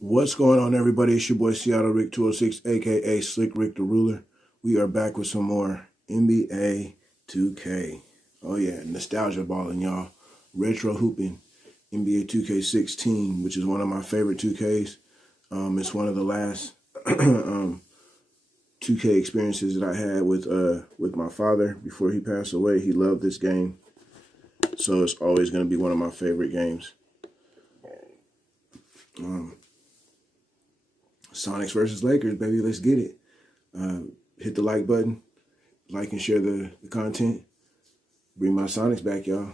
What's going on, everybody? It's your boy Seattle Rick 206, aka Slick Rick the Ruler. We are back with some more NBA 2K. Oh yeah, nostalgia balling, y'all. Retro hooping, NBA 2K16, which is one of my favorite 2Ks. It's one of the last 2K experiences that I had with my father before he passed away. He loved this game, so it's always going to be one of my favorite games. Sonics versus Lakers, baby. Let's get it. Hit the like button. Like and share the content. Bring my Sonics back, y'all.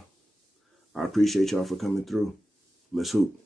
I appreciate y'all for coming through. Let's hoop.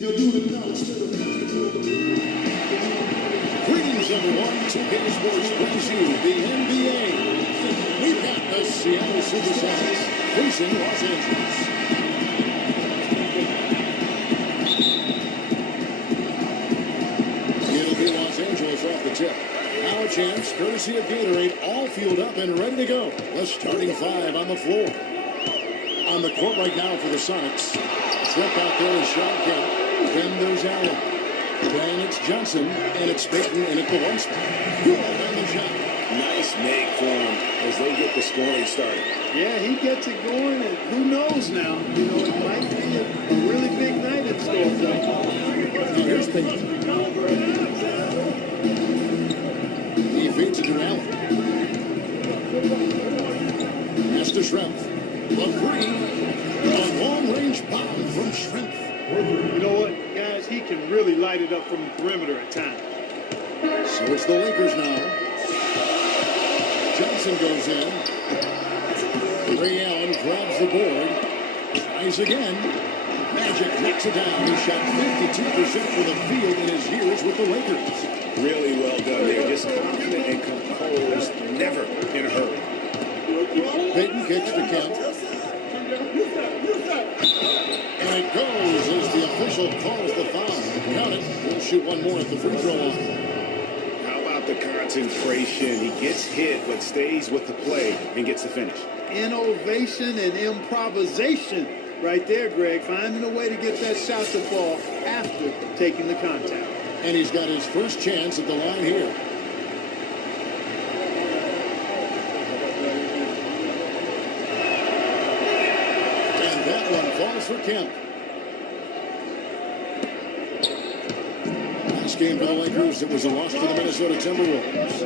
Greetings, everyone. 2K Sports brings you the NBA. We've got the Seattle Supersonics facing Los Angeles. It'll be Los Angeles off the tip. Now a chance, courtesy of Gatorade, all fueled up and ready to go. The starting five on the floor. On the court right now for the Sonics. Trip out there is Sean Kemp. Then there's Allen. Then it's Johnson, and it's Payton, and at the one spot. Good on the shot. Nice make for him as they get the scoring started. Yeah, he gets it going, and who knows now? You know, it might be a really big night in store for him. Now here's Payton. He feeds it to Allen. Pass to Schrempf. The three. A long-range bomb from Schrempf. You know what, guys? He can really light it up from the perimeter at times. So it's the Lakers now. Johnson goes in. Ray Allen grabs the board. Tries again. Magic knocks it down. He shot 52% from the field in his years with the Lakers. Really well done there. Just confident and composed. Never in a hurry. Peyton kicks to Kemp. And it goes as the official calls the foul. Count it. He'll shoot one more at the free throw line. How about the concentration? He gets hit, but stays with the play and gets the finish. Innovation and improvisation right there, Greg. Finding a way to get that shot to fall after taking the contact. And he's got his first chance at the line here. And that one falls for Kemp. Last game for the Lakers, it was a loss to the Minnesota Timberwolves.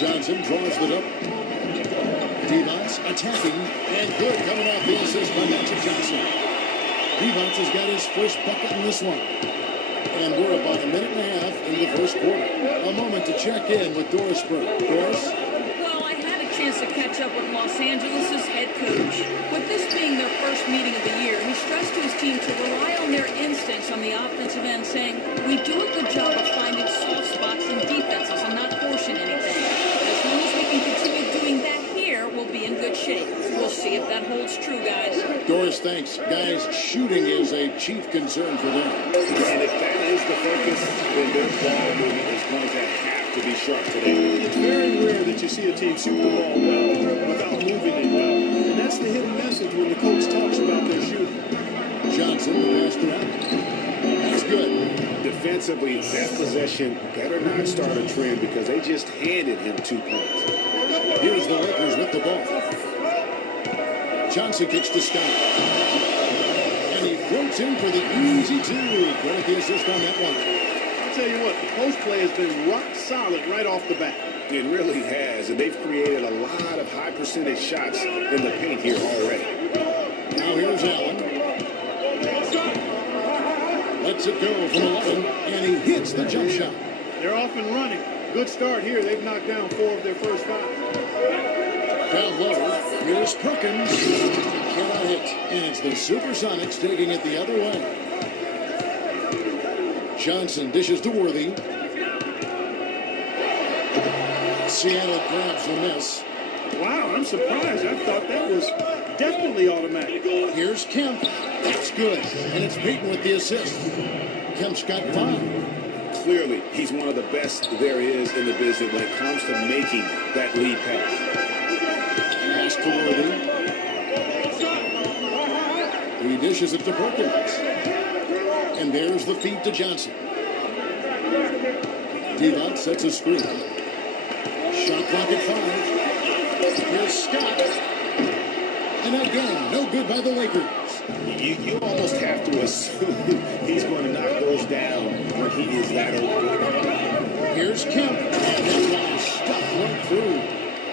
Johnson draws it up. Devon's attacking, and good coming off the assist by Magic Johnson. Devon's has got his first bucket in this one. And we're about a minute and a half into the first quarter. A moment to check in with Doris Burke. Doris? Well, I had a chance to catch up with Los Angeles' head coach. With this being their first meeting of the year, he stressed to his team to rely on their instincts on the offensive end, saying, "We do a good job of finding soft spots in defenses and not forcing anything. As long as we can continue doing that here, we'll be in good shape." We'll see if that holds true, guys. Doris, thanks. Guys, shooting is a chief concern for them. And if that is the focus, then their ball movement is going to have to be sharp today. It's very rare that you see a team shoot the ball well without moving it well. And that's the hidden message when the coach talks about their shooting. Johnson, the pass to out. That's good. Defensively, that possession better not start a trend because they just handed him 2 points. Here's the Lakers with the ball. Johnson kicks to Scott. And he floats in for the easy two. Credit the assist on that one. I'll tell you what, the post play has been rock solid right off the bat. It really has, and they've created a lot of high percentage shots in the paint here already. Now here's Allen. Lets it go from 11, and he hits the jump shot. They're off and running. Good start here. They've knocked down 4 of their first 5. Down low, here's Perkins. Cannot hit. And it's the Supersonics taking it the other way. Johnson dishes to Worthy. Seattle grabs the miss. Wow, I'm surprised. I thought that was definitely automatic. Here's Kemp. That's good. And it's Peyton with the assist. Kemp's got 5. Clearly, he's one of the best there is in the business when it comes to making that lead pass. Pass to Worthy. He dishes it to Perkins. And there's the feed to Johnson. Devon sets a screen. Shot clock at 5. Here's Scott. And again, no good by the Lakers. You almost have to assume he's going to knock those down when he is that open. Here's Kemp. And that one is stuck right through.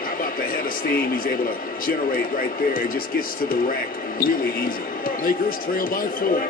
How about the head of steam he's able to generate right there? It just gets to the rack really easy. Lakers trail by 4.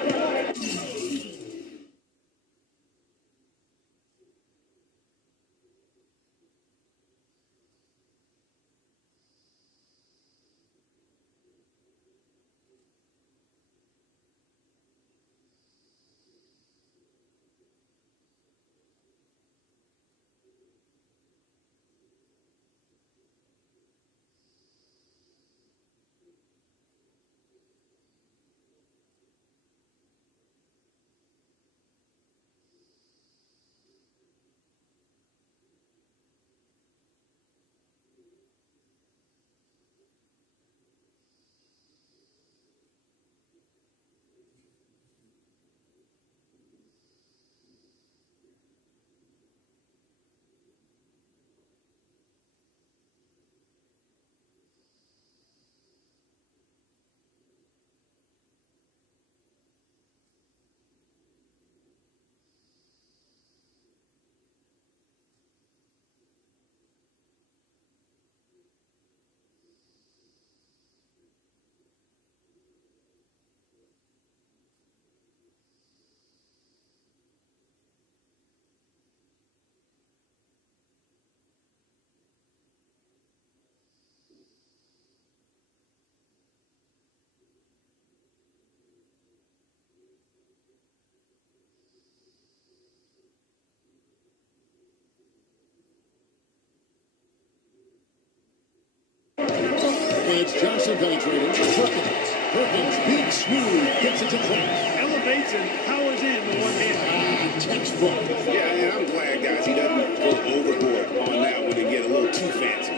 It's Johnson penetrating. Perkins, big smooth, gets it to Clark. Elevates and powers in with one hand. Textbook. Yeah, and I'm glad, guys, he doesn't go overboard on that one and get a little too fancy.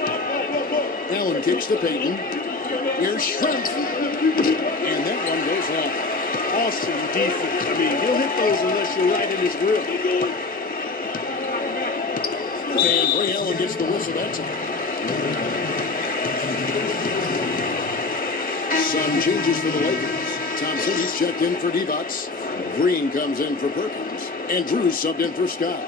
Allen kicks to Payton. Here's Shrimp. And that one goes off. Awesome defense. I mean, he'll hit those unless you're right in his grill. And Ray Allen gets the whistle that time. Some changes for the Lakers. Thompson is checked in for Divac. Green comes in for Perkins. And Drew's subbed in for Scott.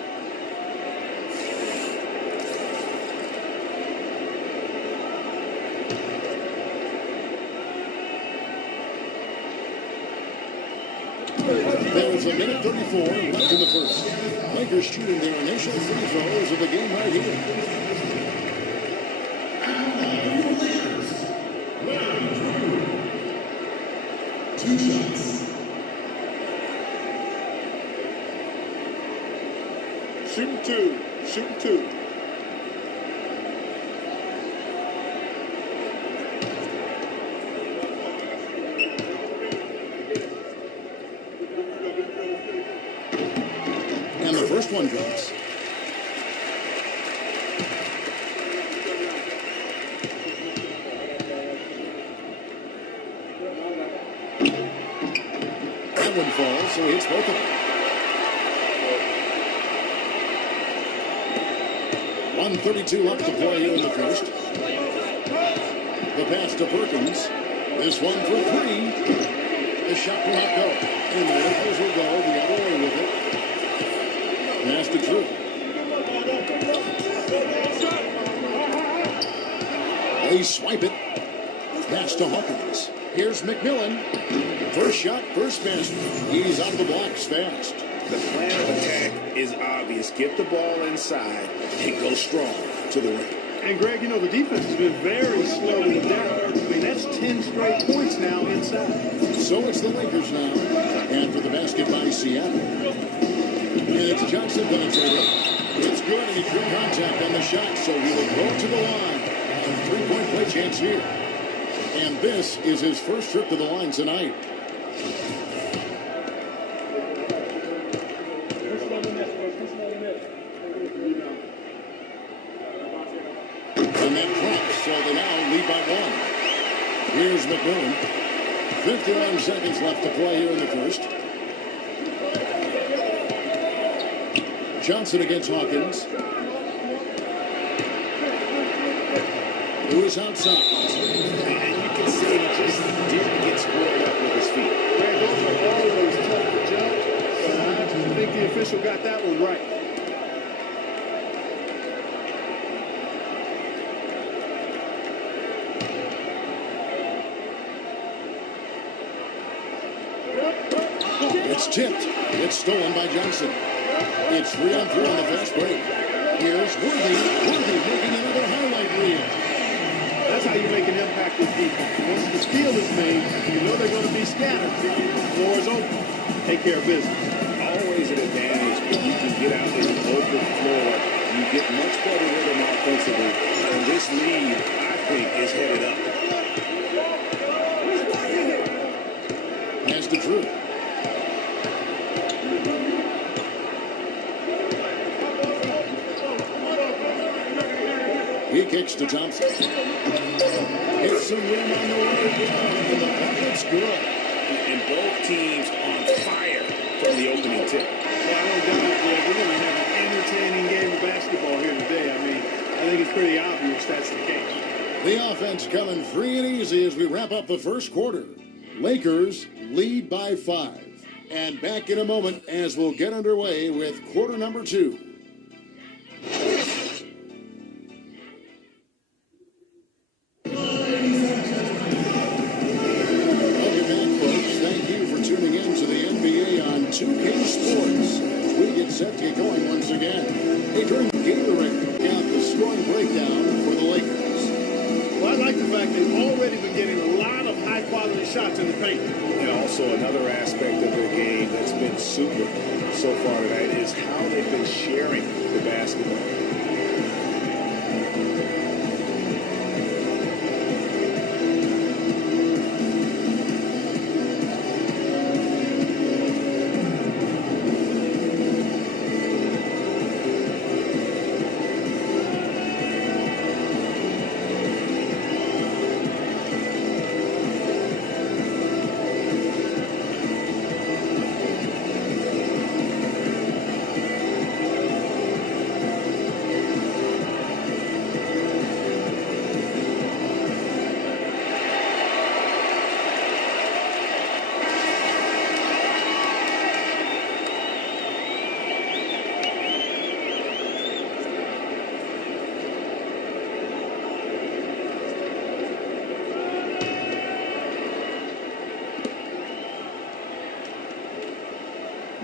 There's a minute 34 left in the first. Lakers shooting their initial free throws of the game right here. Two shots. Shooting two. Shooting two. And the first one drops. That one falls, so he hits both of them. 1:32 left to play here in the first. The pass to Perkins. This one for three. The shot will not go. And the Lakers will go the other way with it. Pass to Drew. They swipe it. Pass to Hawkins. Here's McMillan. First shot, first basket. He's out of the blocks fast. The plan of attack is obvious. Get the ball inside and go strong to the rim. And Greg, you know, the defense has been very slow to adapt. I mean, that's 10 straight points now inside. So it's the Lakers now. After the basket by Seattle. And it's Johnson penetrating. It's good, and he drew contact on the shot, so he will go to the line. A three-point play chance here. And this is his first trip to the line tonight. And that drops, so they now lead by one. Here's McMillan. 51 seconds left to play here in the first. Johnson against Hawkins. Who is outside. And you can see he just didn't get squared up with his feet. Greg, those are always tough to judge, but I think the official got that one right. It's tipped. It's stolen by Johnson. It's 3-on-3 on the fast break. Here's Worthy. Worthy making another highlight reel. That's how you make an impact with defense. Once the steal is made, you know they're going to be scattered. The floor is open. Take care of business. Always an advantage if you can get out in an open floor. You get much better rhythm offensively. And this lead, I think, is headed up. Pass to Drew. He kicks to Thompson. Hits some rim on the way down, and the bucket's good. And both teams on fire from the opening tip. Well, I don't doubt it. We're going to have an entertaining game of basketball here today. I mean, I think it's pretty obvious that's the case. The offense coming free and easy as we wrap up the first quarter. Lakers lead by 5. And back in a moment as we'll get underway with quarter number 2. Welcome back, folks. Thank you for tuning in to the NBA on 2K Sports as we get set to get going once again. Hey, during Gatorade, got the scoring breakdown for the Lakers. Well, I like the fact they've already been getting a lot of high-quality shots in the paint. And also another aspect of their game that's been super so far tonight is how they've been sharing the basketball.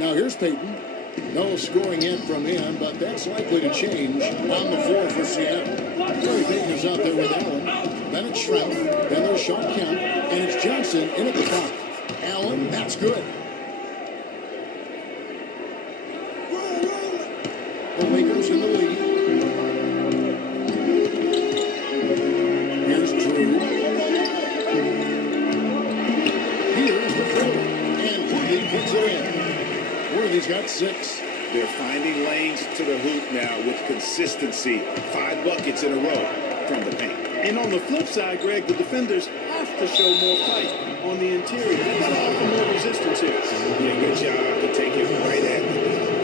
Now here's Peyton. No scoring yet from him, but that's likely to change on the floor for Seattle. Gary Payton's out there with Allen. Then it's Shrimp. Then there's Sean Kemp. And it's Johnson in at the 5. Allen, that's good. The Lakers in the lead. Here's Drew. Here's the throw. And Worthy puts it in. Worthy's got 6. They're finding lanes to the hoop now with consistency. 5 buckets in a row from the paint. And on the flip side, Greg, the defenders have to show more fight on the interior. They've got to offer more resistance here. Yeah, good job to take it right at them.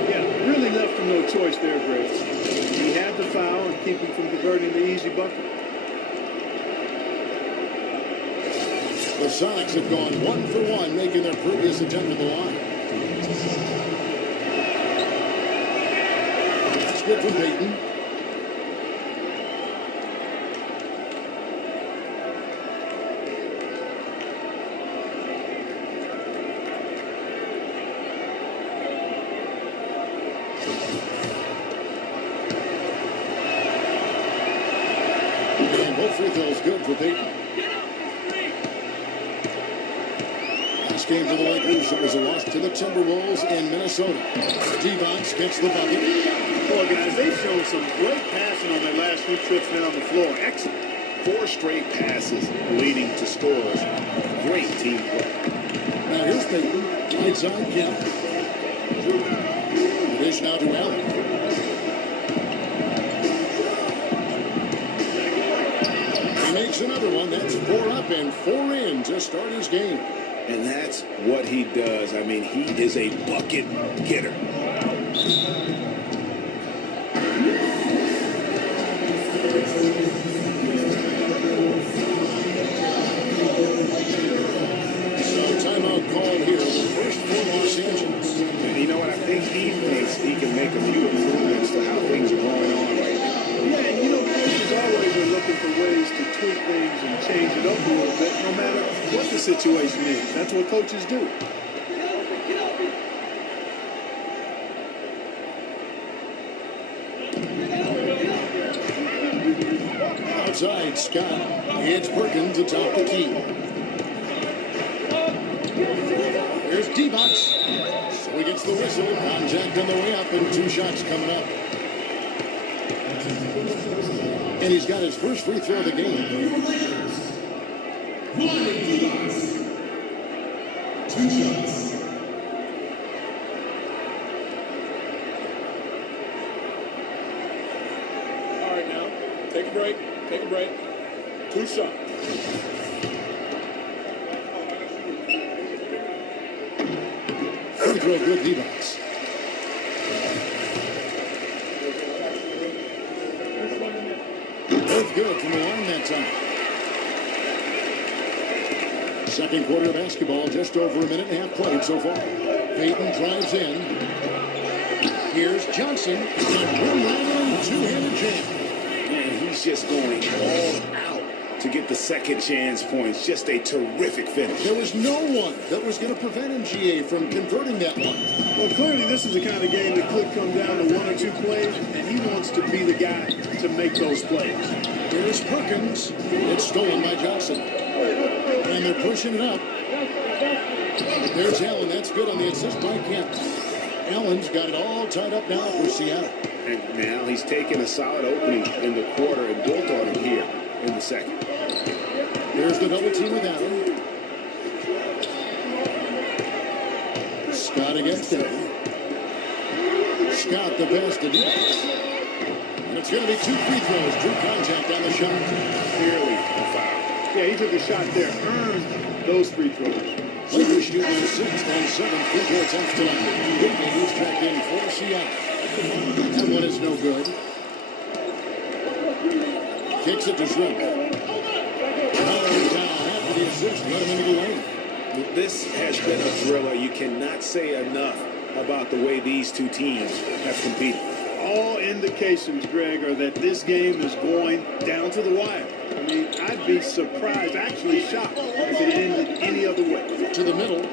Yeah, really left him no choice there, Greg. He had the foul and keep him from converting the easy bucket. The Sonics have gone 1 for 1, making their previous attempt at the line. That's good for Peyton. And both free throws good for Peyton. Last game for the Lakers, it was a loss to the Timberwolves in Minnesota. Devon's gets the bucket. Boy, guys, they've shown some great passing on their last few trips down the floor. Excellent. 4 straight passes leading to scores. Great team play. Now here's Peyton. Inside Kemp. The dish now to Allen. He makes another one. That's 4 up and 4 in to start his game. And that's what he does. I mean, he is a bucket getter. So timeout called here. The first for Los Angeles. And you know what? I think he thinks he can make a few improvements to how things are going on right now. Yeah, and you know, coaches always are looking for ways to tweak things and change it up a little bit, no matter what the situation is. That's what coaches do. Outside, Scott. It's Perkins atop the key. Here's D-Box. So he gets the whistle. Contact on the way up and 2 shots coming up. And he's got his first free throw of the game. 2 shots. All right, now, take a break. Take a break. 2 shots. Free throw good, D-Box. Both good from the line that time. Second quarter of basketball, just over a minute and a half played so far. Peyton drives in. Here's Johnson. One round, 2-handed jam. Man, he's just going all out to get the second chance points. Just a terrific finish. There was no one that was going to prevent MGA from converting that one. Well, clearly this is the kind of game that could come down to 1 or 2 plays, and he wants to be the guy to make those plays. Here's Perkins. It's stolen by Johnson. And they're pushing it up. There's Allen. That's good on the assist by Kemp. Allen's got it all tied up now for Seattle. And now he's taken a solid opening in the quarter and built on it here in the second. Here's the double team with Allen. Scott against him. Scott the best to do this. And it's going to be 2 free throws. Drew contact on the shot. Clearly a foul. Yeah, he took a shot there, earned those free throws. Lakers shooting their 6th and 7th free throw attempts tonight. Hoopin checked in for Seattle. That one is no good. Kicks it to Shrimp. Down after the assist, let him into the lane. This has been a thriller. You cannot say enough about the way these two teams have competed. All indications, Greg, are that this game is going down to the wire. I mean, I'd be surprised, actually shocked, if it ended any other way. To the middle.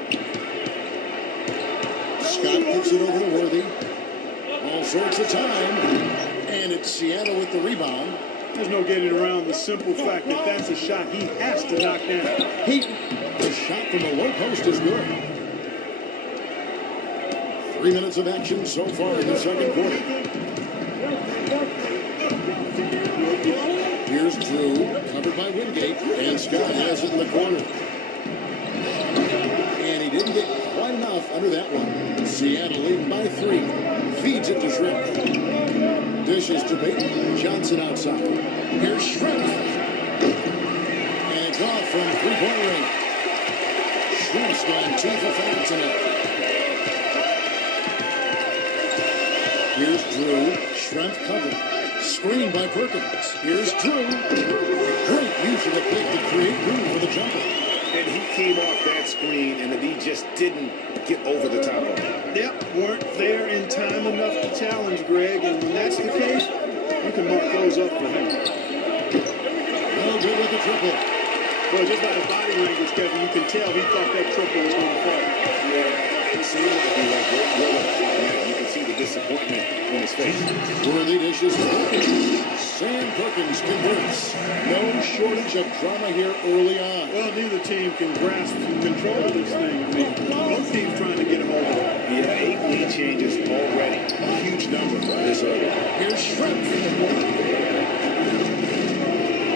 Scott kicks it over to Worthy. All sorts of time. And it's Seattle with the rebound. There's no getting around the simple fact that that's a shot he has to knock down. The shot from the low post is good. 3 minutes of action so far in the second quarter. Here's Drew, covered by Wingate, and Scott has it in the corner. And he didn't get quite enough under that one. Seattle leading by 3. Feeds it to Shrimp. Dishes to Peyton. Johnson outside. Here's Shrimp. And it's off from three-point range. Shrimp's gone 2 for 5 tonight. Here's Drew. Shrimp covered. Screen by Perkins. Here's Drew. Great use of the pick to create room for the jumper. And he came off that screen, and the D just didn't get over the top of it. Yep, weren't there in time enough to challenge Greg, and when that's the case, you can mark those up for him. No good with the triple. Well, just by his body language, Kevin, you can tell he thought that triple was going to fall. Yeah, it seemed like he was great rhythm. You can see the disappointment in his face. Worthy dishes to Perkins. Sam Perkins converts. No shortage of drama here early on. Well, neither team can grasp and control this thing. I mean, both teams trying to get him over. Yeah, 8 lead changes already. A huge number this early. Here's Shrimp.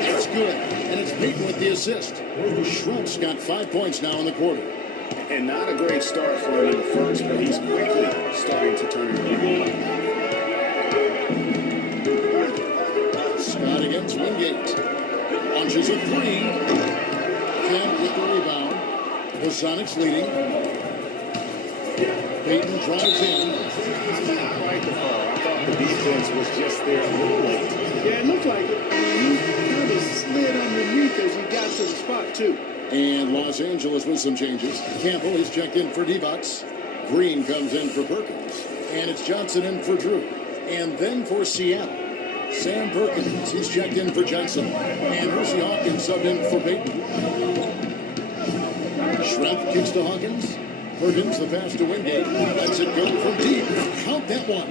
That's good. And it's Peyton with the assist. Shrimp's got 5 points now in the quarter. And not a great start for him in the first, but he's quickly starting to turn it around. Scott against Wingate. Launches a 3. Kemp with the rebound. The Sonics leading. Peyton drives in. I like the call. I thought the defense was just there a little late. Yeah, it looked like it. I mean, he kind of slid underneath as he got to the spot, too. And Los Angeles with some changes. Campbell is checked in for D-Bucks. Green comes in for Perkins. And it's Johnson in for Drew. And then for Seattle, Sam Perkins. He's checked in for Johnson. And Hersey Hawkins subbed in for Peyton. Shrimp kicks to Hawkins. Perkins, the pass to Wingate. Lets it go from deep. Count that one.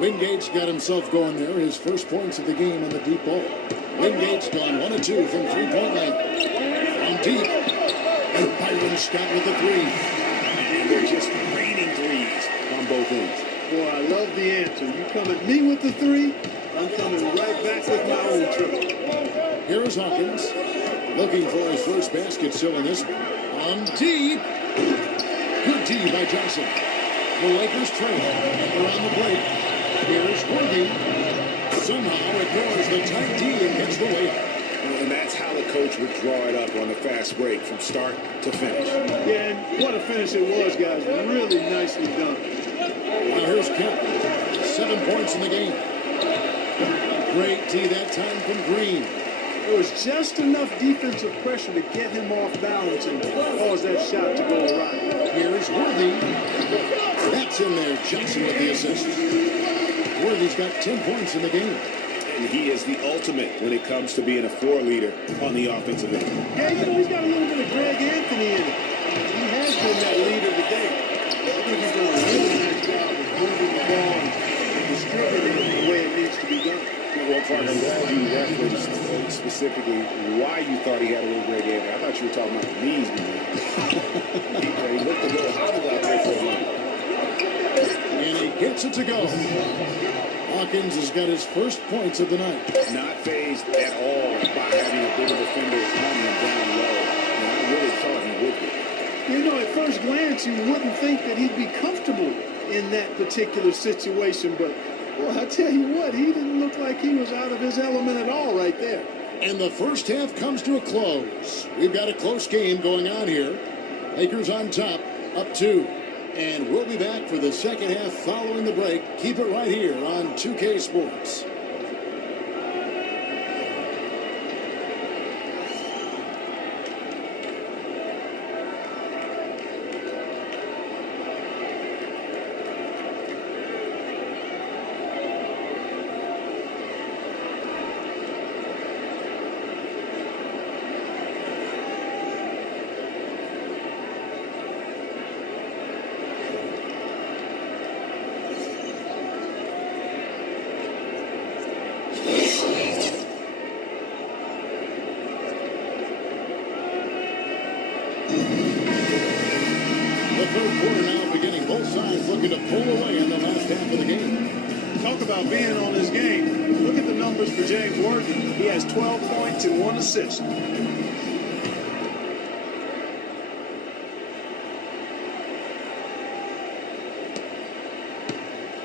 Wingate's got himself going there. His first points of the game on the deep ball. Wingate's gone 1 of 2 from three-point line. From deep. And Byron Scott with the 3. And they're just raining threes on both ends. Boy, I love the answer. You come at me with the 3, I'm coming right back with my own triple. Here is Hawkins. Looking for his first basket still in this one. On deep. Good D by Johnson. The Lakers trail. And they're on the break. Here's Worthy. Somehow ignores the tight D and gets the layup. And that's how the coach would draw it up on the fast break from start to finish. Yeah, and what a finish it was, guys. Really nicely done. Now here's Kemp. 7 points in the game. Great D that time from Green. There was just enough defensive pressure to get him off balance and cause that shot to go awry. Here's Worthy. That's in there. Johnson with the assist. Worthy's got 10 points in the game. And he is the ultimate when it comes to being a floor leader on the offensive end. Yeah, you know, he's got a little bit of Greg Anthony in it. He has been that leader today. I think he's done a really nice job of moving the ball and distributing it the way it needs to be done. Well, partner, I'm glad you referenced specifically why you thought he had a little Greg Anthony. I thought you were talking about the knees. He looked a little hot out there for a moment. And he gets it to go. Hawkins has got his first points of the night. Not phased at all by having a bigger defender on him down low. And I really thought he would be. You know, at first glance, you wouldn't think that he'd be comfortable in that particular situation, but, well, I tell you what, he didn't look like he was out of his element at all right there. And the first half comes to a close. We've got a close game going on here. Lakers on top, up 2. And we'll be back for the second half following the break. Keep it right here on 2K Sports. looking to pull away in the last half of the game. Talk about being on his game. Look at the numbers for James Worthy. He has 12 points and 1 assist.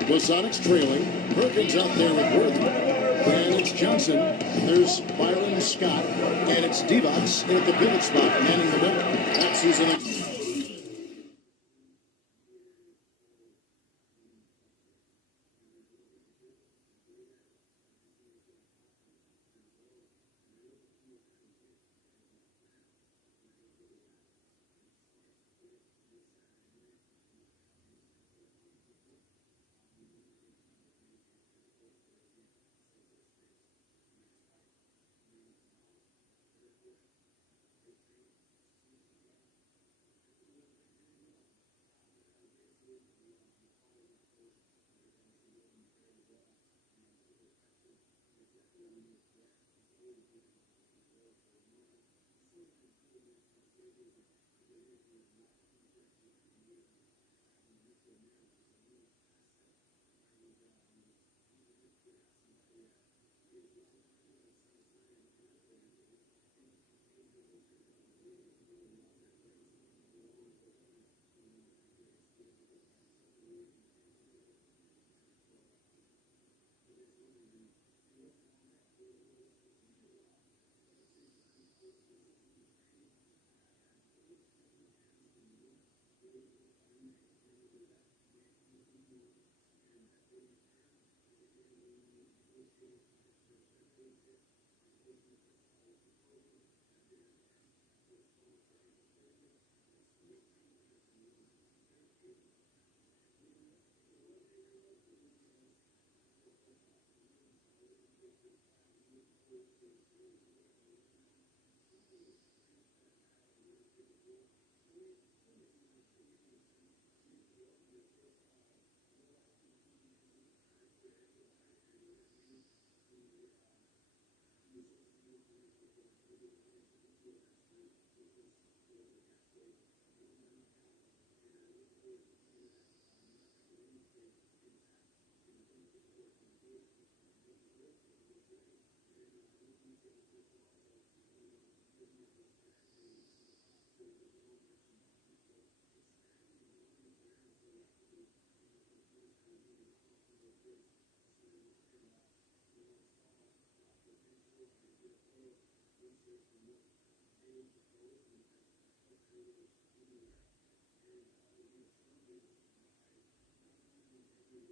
The Sonics trailing. Perkins out there with Worthy. And it's Johnson. There's Byron Scott. And it's Divac at the pivot spot, manning the middle. That's Susan.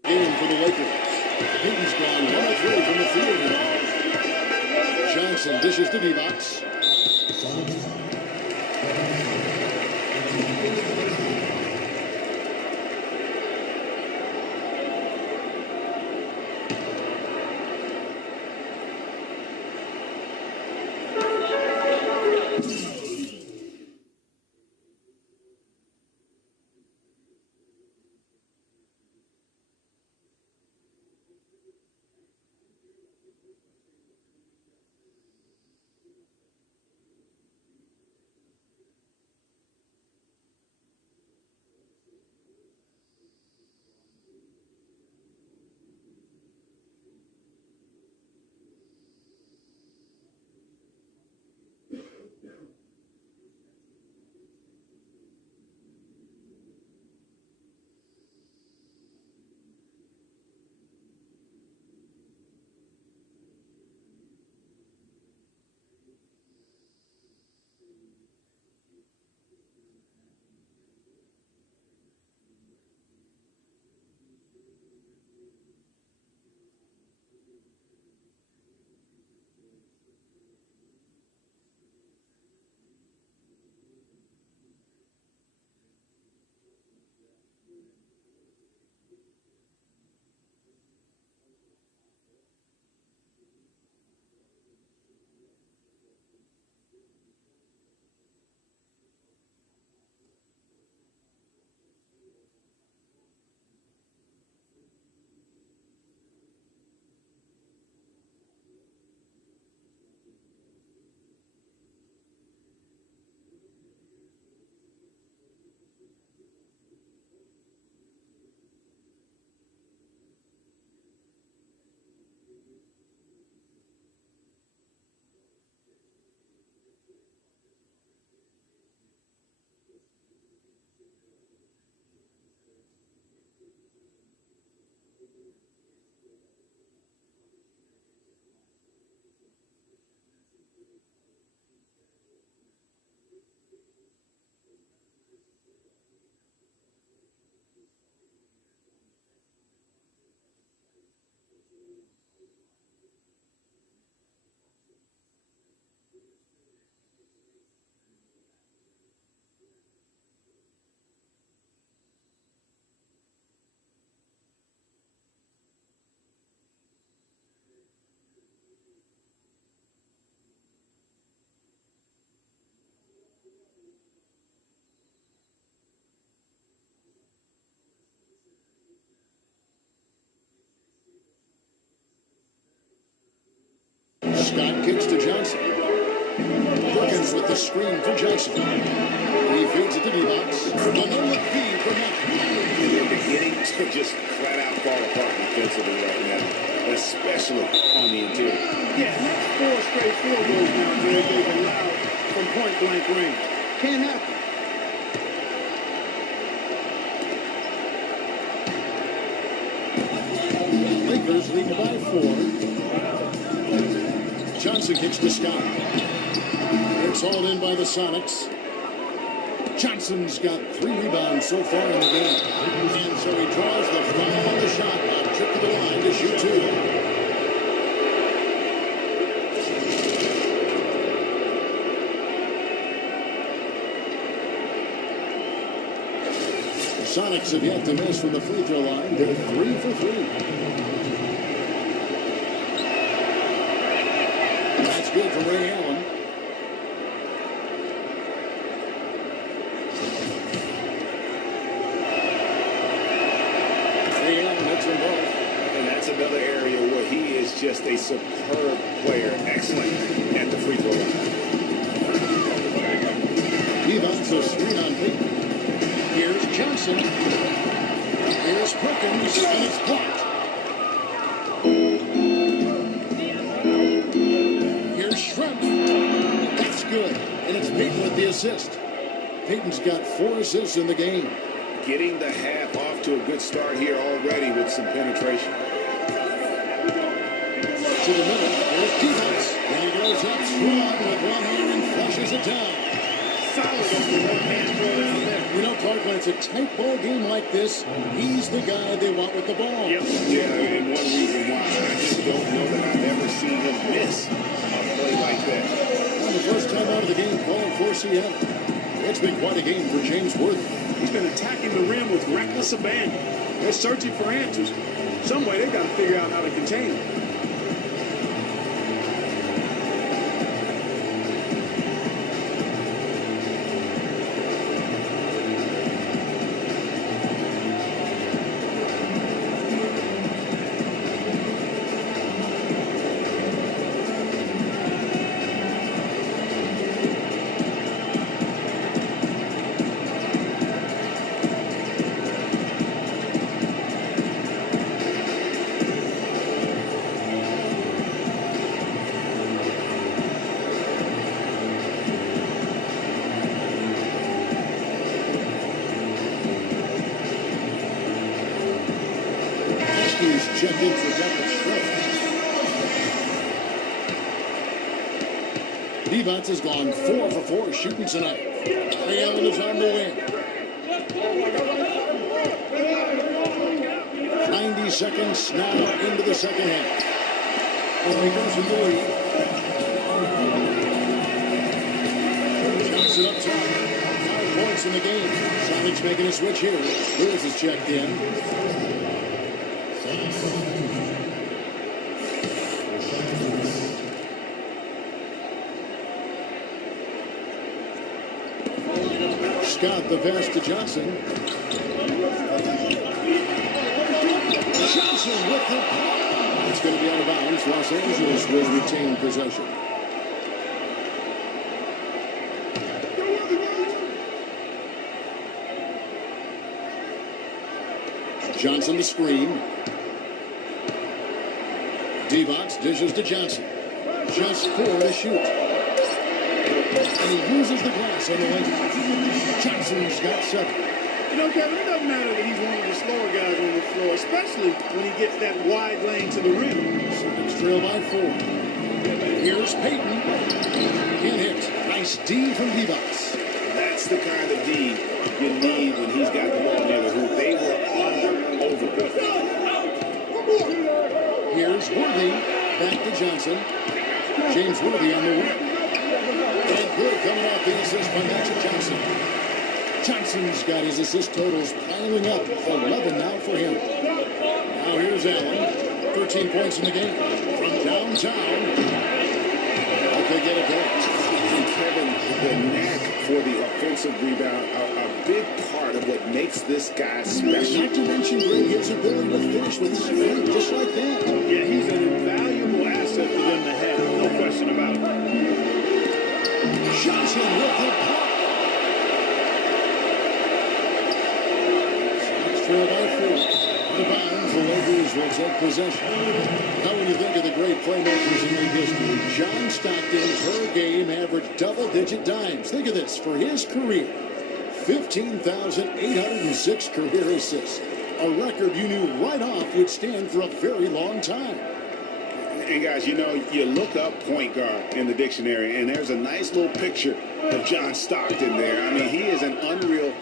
Game for the Lakers. Peyton's gone 1 of 3 from the field. Johnson dishes to Divac. with the screen for Johnson. He feeds it to D-Box. The no-look feed for Matthews. They're beginning to just flat out fall apart defensively right now, especially on the interior. Yeah, and that's 4 straight field goals now, Greg, they've allowed from point-blank range. Can't happen. Lakers lead by 4. Johnson kicks to Scott. It's hauled in by the Sonics. Johnson's got 3 rebounds so far in the game. And so he draws the foul on the shot. A trip to the line to shoot 2. Sonics have yet to miss from the free throw line. They're 3 for 3. That's good for Ray Allen. Ray Allen hits them both. And that's another area where he is just a superb player, excellent at the free throw line. Evans a screen on Payton. Here's Johnson. Here's Perkins, and it's blocked. Here's Schrempf. That's good, and it's Payton with the assist. Payton's got 4 assists in the game. Getting the half off to a good start here already with some penetration. To the middle, there's Evans. And he goes up strong with one hand and flushes it down. Solid on the one-hand throw down there. You know, Clark, when it's a tight ball game like this, he's the guy they want with the ball. Yep. Yeah, and one reason why I just don't know that I've ever seen him miss a play like that. On the first time out of the game, calling for Seattle. It's been quite a game for James Worthy. He's been attacking the rim with reckless abandon. They're searching for answers. Some way they've got to figure out how to contain him. He's checked in for Devin Schroeder. Evans has gone 4 for 4 shooting tonight. Ray Allen is on the win. 90 seconds now into the second half. The Lakers in the lead. Johnson up top. 5 points in the game. Sonics making a switch here. Lewis is checked in. Scott the pass to Johnson. Johnson with the block. It's going to be out of bounds. Los Angeles will retain possession. Johnson the screen. D-Box dishes to Johnson. Just 4 to shoot. And he uses the glass on the lane. Johnson's got 7. You know, Kevin, it doesn't matter that he's one of the slower guys on the floor, especially when he gets that wide lane to the rim. Sonics trail by 4. Here's Payton. Can't hit. Nice D from D-Box. That's the kind of D you need when he's got the ball near the hoop. They were all over it. Here's Worthy. Back to Johnson. James Worthy on the wing. And good coming off the assist by Magic Johnson. Johnson's got his assist totals piling up. 11 now for him. Now here's Allen. 13 points in the game. From downtown. Okay, get it going. And Kevin, the knack for the offensive rebound, a big part of what makes this guy special. Not to mention, Greg, his ability to finish with strength just like that. Yeah, he's an invaluable asset for them to have, no question about it. Johnson with the block. Sox trail by 4. Out of bounds, the Lakers will take possession. Now when you think of the great playmakers in league history, John Stockton per game averaged double-digit dimes. Think of this, for his career, 15,806 career assists. A record you knew right off would stand for a very long time. And guys, you know, you look up point guard in the dictionary, and there's a nice little picture of John Stockton there. I mean, he is an unreal...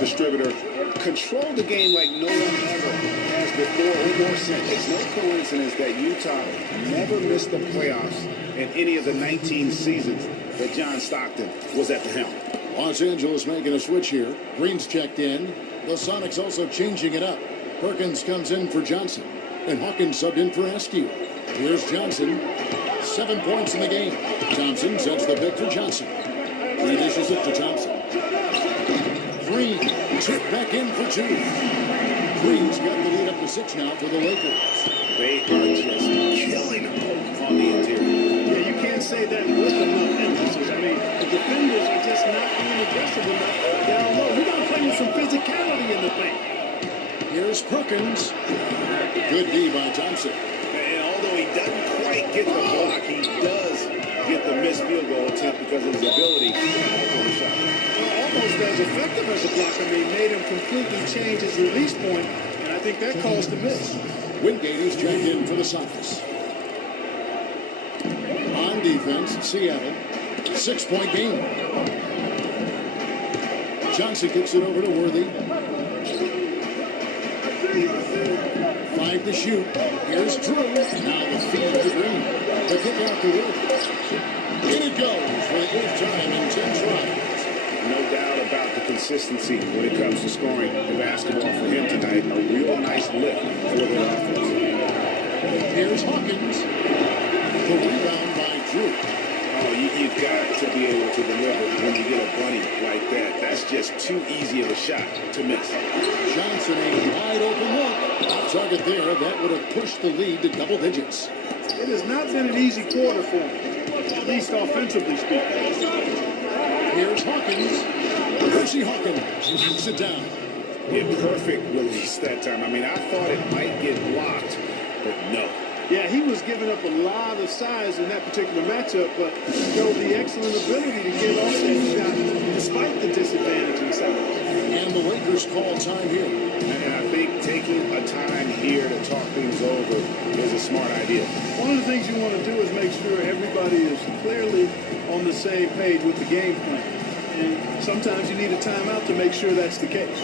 distributor, control the game like no one ever has before or more since. It's no coincidence that Utah never missed the playoffs in any of the 19 seasons that John Stockton was at the helm. Los Angeles making a switch here. Green's checked in. The Sonics also changing it up. Perkins comes in for Johnson, and Hawkins subbed in for Askew. Here's Johnson. 7 points in the game. Thompson sets the pick for Johnson. He dishes it to Thompson. Green took back in for 2. Green's got the lead up to 6 now for the Lakers. They are just killing them on the interior. Yeah, you can't say that with enough emphasis. I mean, the defenders are just not being aggressive enough down low. We got to play with some physicality in the paint. Here's Perkins. Good D by Thompson. And although he doesn't quite get the block, he does get the missed field goal attempt because of his ability to alter the shot. Almost as effective as a block. I mean, made him completely change his release point, and I think that caused a miss. Wingate is checked in for the Sox. On defense, Seattle. 6-point game. Johnson kicks it over to Worthy. 5 to shoot. Here's Drew. Now the feed to Green. The kick out to Worthy. In it goes for the 8th time in 10 tries. No doubt about the consistency when it comes to scoring the basketball for him tonight. A real nice lift for the offense. Here's Hawkins. The rebound by Drew. Oh, you've got to be able to deliver when you get a bunny like that. That's just too easy of a shot to miss. Johnson, a wide open look. Off target there. That would have pushed the lead to double digits. It has not been an easy quarter for him, at least offensively speaking. Here's Hawkins. Percy Hawkins knocks it down. A perfect release that time. I mean, I thought it might get blocked, but no. Yeah, he was giving up a lot of size in that particular matchup, but showed the excellent ability to get off that shot despite the disadvantage in size. And the Lakers call time here. And I think taking a time here to talk things over is a smart idea. One of the things you want to do is make sure everybody is clearly on the same page with the game plan. And sometimes you need a timeout to make sure that's the case.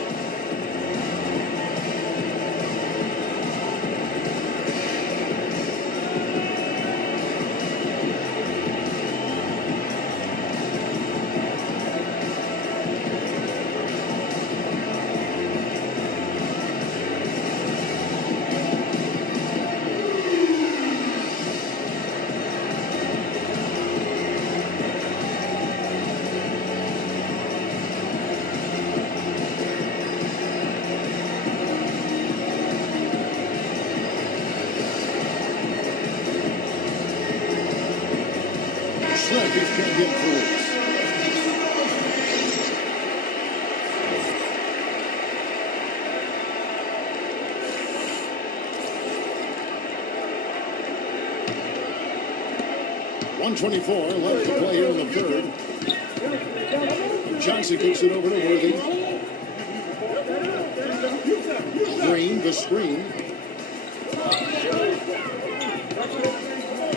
Shrek is checked in for us. 1:24 left to play here in the third. Johnson kicks it over to Worthy. Green, the screen.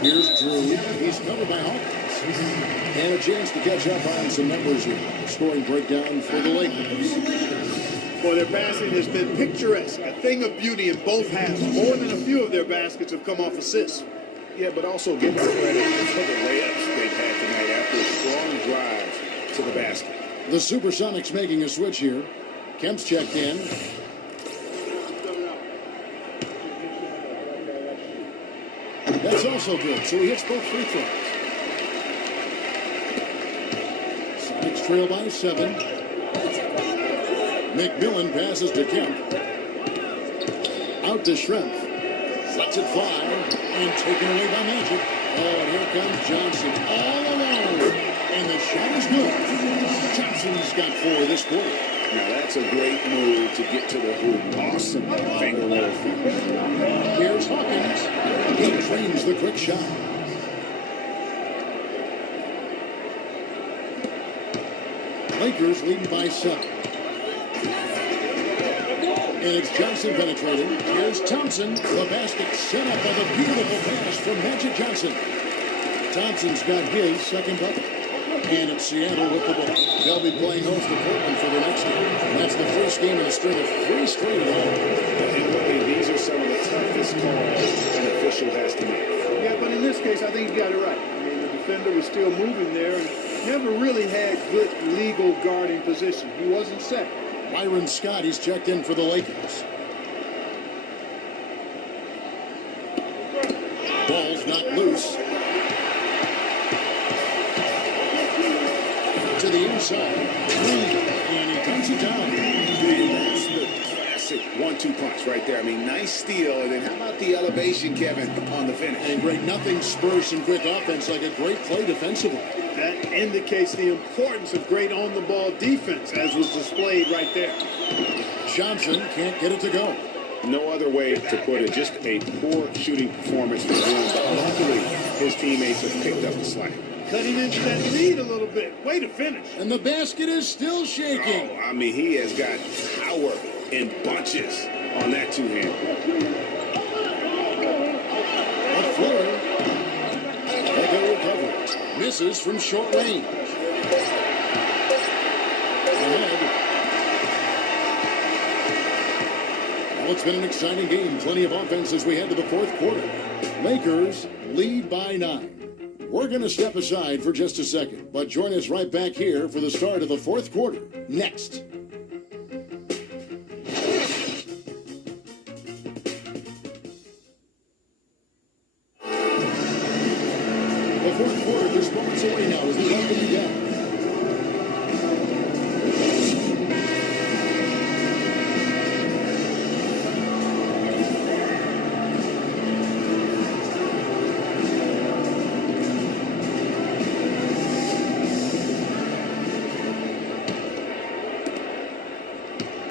Here's Drew. He's covered by Hawkins. And a chance to catch up on some numbers here. Scoring breakdown for the Lakers. Boy, their passing has been picturesque. A thing of beauty in both halves. More than a few of their baskets have come off assists. Yeah, but also give them credit for the layups they've had tonight after strong drives to the basket. The Supersonics making a switch here. Kemp's checked in. That's also good, so he hits both free throws. Sonics trail by 7. McMillan passes to Kemp. Out to Shrimp. Lets it fly and taken away by Magic. Oh, and here comes Johnson all alone. And the shot is good. Johnson's got 4 this quarter. Now that's a great move to get to the hoop. Awesome finger roll. Here's Hawkins. He trains the quick shot. Lakers leading by 7. And it's Johnson penetrating. Here's Thompson. The basket set up by the beautiful pass from Magic Johnson. Thompson's got his second bucket. And it's Seattle with the ball. They'll be playing host to Portland for the next game. That's the first game in a string of 3 straight at home. And really, these are some of the toughest calls an official has to make. Yeah, but in this case, I think he got it right. I mean, the defender was still moving there and never really had good legal guarding position. He wasn't set. Byron Scott, he's checked in for the Lakers. Ball's not loose. To the inside. And he dumps it down. And that's the classic 1-2 punch right there. I mean, nice steal. And then how about the elevation, Kevin, on the finish? And great, nothing spurs some quick offense like a great play defensively. That indicates the importance of great on-the-ball defense, as was displayed right there. Johnson can't get it to go. No other way to put it. Just a poor shooting performance for him. But luckily, his teammates have picked up the slack. Cutting into that lead a little bit. Way to finish. And the basket is still shaking. Oh, I mean, he has got power in bunches on that two-hand. A floater. Lego recovery. Misses from short range. Ahead. Well, it's been an exciting game. Plenty of offense as we head to the fourth quarter. Lakers lead by 9. We're going to step aside for just a second, but join us right back here for the start of the fourth quarter. Next. The fourth quarter just moments away now as we welcome you back.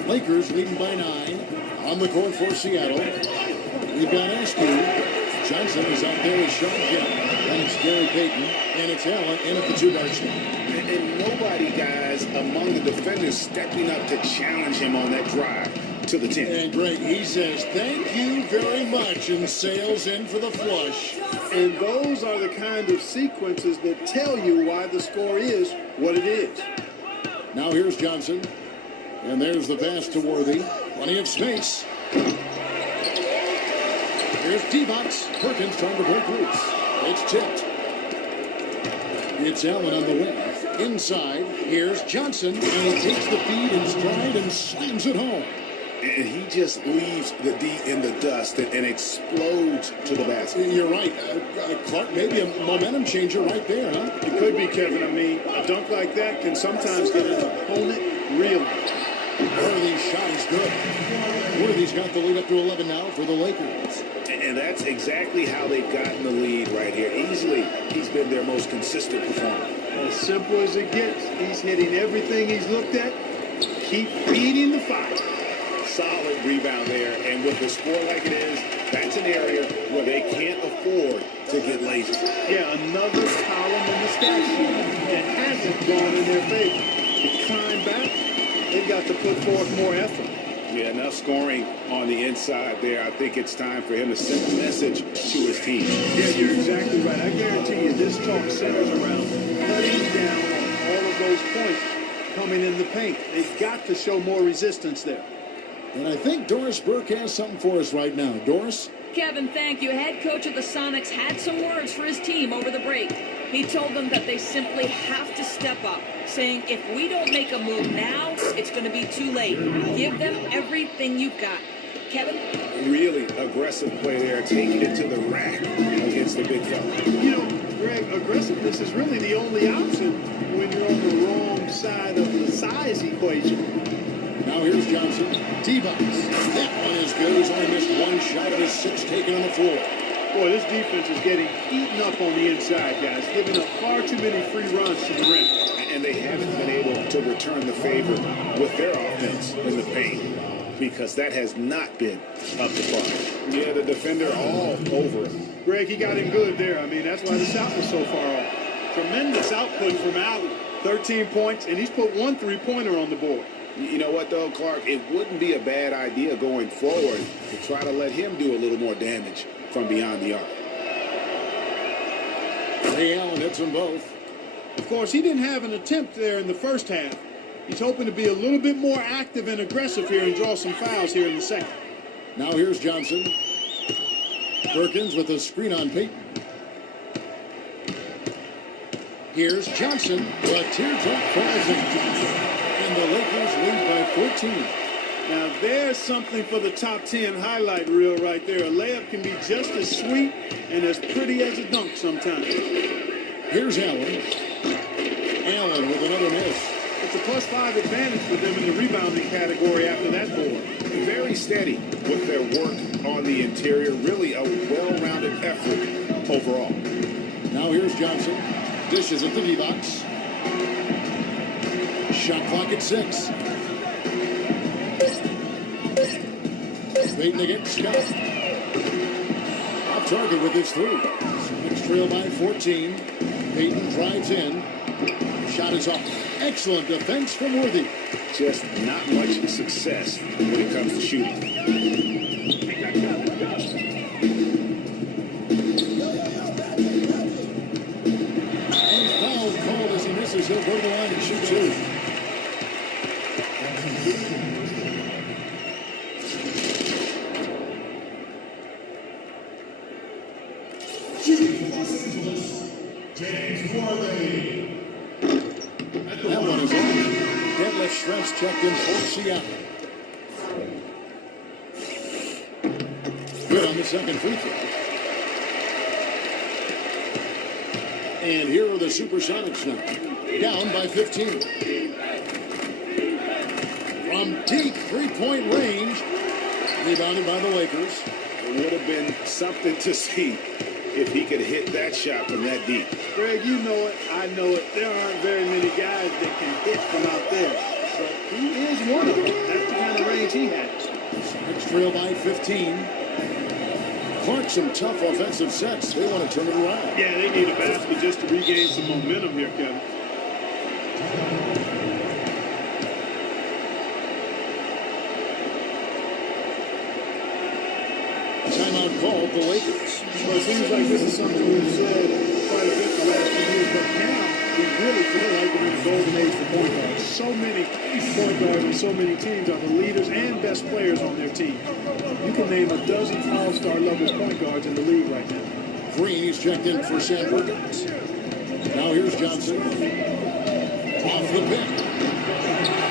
Lakers leading by 9 on the court for Seattle. We've got Askew. Johnson is out there with Sean Kemp. And it's Gary Payton. And it's Allen in at the 2-guard spot. And nobody, guys, among the defenders stepping up to challenge him on that drive to the 10. And Greg, he says, thank you very much, and sails in for the flush. And those are the kind of sequences that tell you why the score is what it is. Now here's Johnson. And there's the pass to Worthy. Plenty of space. Here's D-Box. Perkins trying to break loose. It's tipped. It's Allen on the wing. Inside, here's Johnson. And he takes the feed in stride and slams it home. And he just leaves the D in the dust and explodes to the basket. You're right. Clark, maybe a momentum changer right there, huh? It could be, Kevin. I mean, a dunk like that can sometimes get an opponent reeling. Worthy's shot is good. Worthy's got the lead up to 11 now for the Lakers. And that's exactly how they've gotten the lead right here. Easily, he's been their most consistent performer. As simple as it gets. He's hitting everything he's looked at. Keep feeding the fire. solid rebound there. And with the score like it is, that's an area where they can't afford to get lazy. Yeah, another column in the stat sheet that hasn't gone in their favor. To climb back, they've got to put forth more effort. Yeah, enough scoring on the inside there. I think it's time for him to send a message to his team. Yeah, you're exactly right. I guarantee you this talk centers around cutting down on all of those points coming in the paint. They've got to show more resistance there. And I think Doris Burke has something for us right now. Doris? Kevin, thank you. Head coach of the Sonics had some words for his team over the break. He told them that they simply have to step up, saying if we don't make a move now, it's going to be too late. Give them everything you've got. Kevin? Really aggressive play there, taking it to the rack against the big fella. You know, Greg, aggressiveness is really the only option when you're on the wrong side of the size equation. Now here's Johnson. T-box. That one is good. He's only missed one shot of his 6 taken on the floor. Boy, this defense is getting eaten up on the inside, guys, giving up far too many free runs to the rim. And they haven't been able to return the favor with their offense in the paint because that has not been up to par. Yeah, the defender all over him. Greg, he got him good there. I mean, that's why the shot was so far off. Tremendous output from Allen. 13 points, and he's put 1 3-pointer on the board. You know what, though, Clark? It wouldn't be a bad idea going forward to try to let him do a little more damage from beyond the arc. Ray Allen hits them both. Of course, he didn't have an attempt there in the first half. He's hoping to be a little bit more active and aggressive here and draw some fouls here in the second. Now here's Johnson. Perkins with a screen on Peyton. Here's Johnson. The teardrop falls in. And the Lakers lead by 14. Now there's something for the top 10 highlight reel right there. A layup can be just as sweet and as pretty as a dunk sometimes. Here's Allen. Allen with another miss. It's a +5 advantage for them in the rebounding category after that board. Very steady with their work on the interior. Really a well-rounded effort overall. Now here's Johnson. Dishes at the D-box. Shot clock at 6. Peyton against Scott. Off target with his 3. Sonics trail by 14. Peyton drives in. Shot is off. Excellent defense from Worthy. Just not much success when it comes to shooting. And foul called as he misses. He'll go to the line and shoot 2. That one is on. Deadlift Shrimps checked in for Seattle. Good on the second free throw. And here are the Supersonics now. Down by 15. From deep three-point range. Rebounded by the Lakers. It would have been something to see if he could hit that shot from that deep. Greg, you know it. I know it. There aren't very many guys that can hit from out there. But he is one of them. That's the kind of range he has. Sonics trail by 15. Clark, some tough offensive sets. They want to turn it around. Yeah, they need a basket just to regain some momentum here, Kevin. Timeout called the Lakers. Well, it seems like this is something we've said quite a bit the last few years, but now we really feel like we're in the golden age for point guards. So many point guards and so many teams are the leaders and best players on their team. You can name a dozen all-star level point guards in the league right now. Green is checked in for Sam Perkins. Now here's Johnson. Off the pick.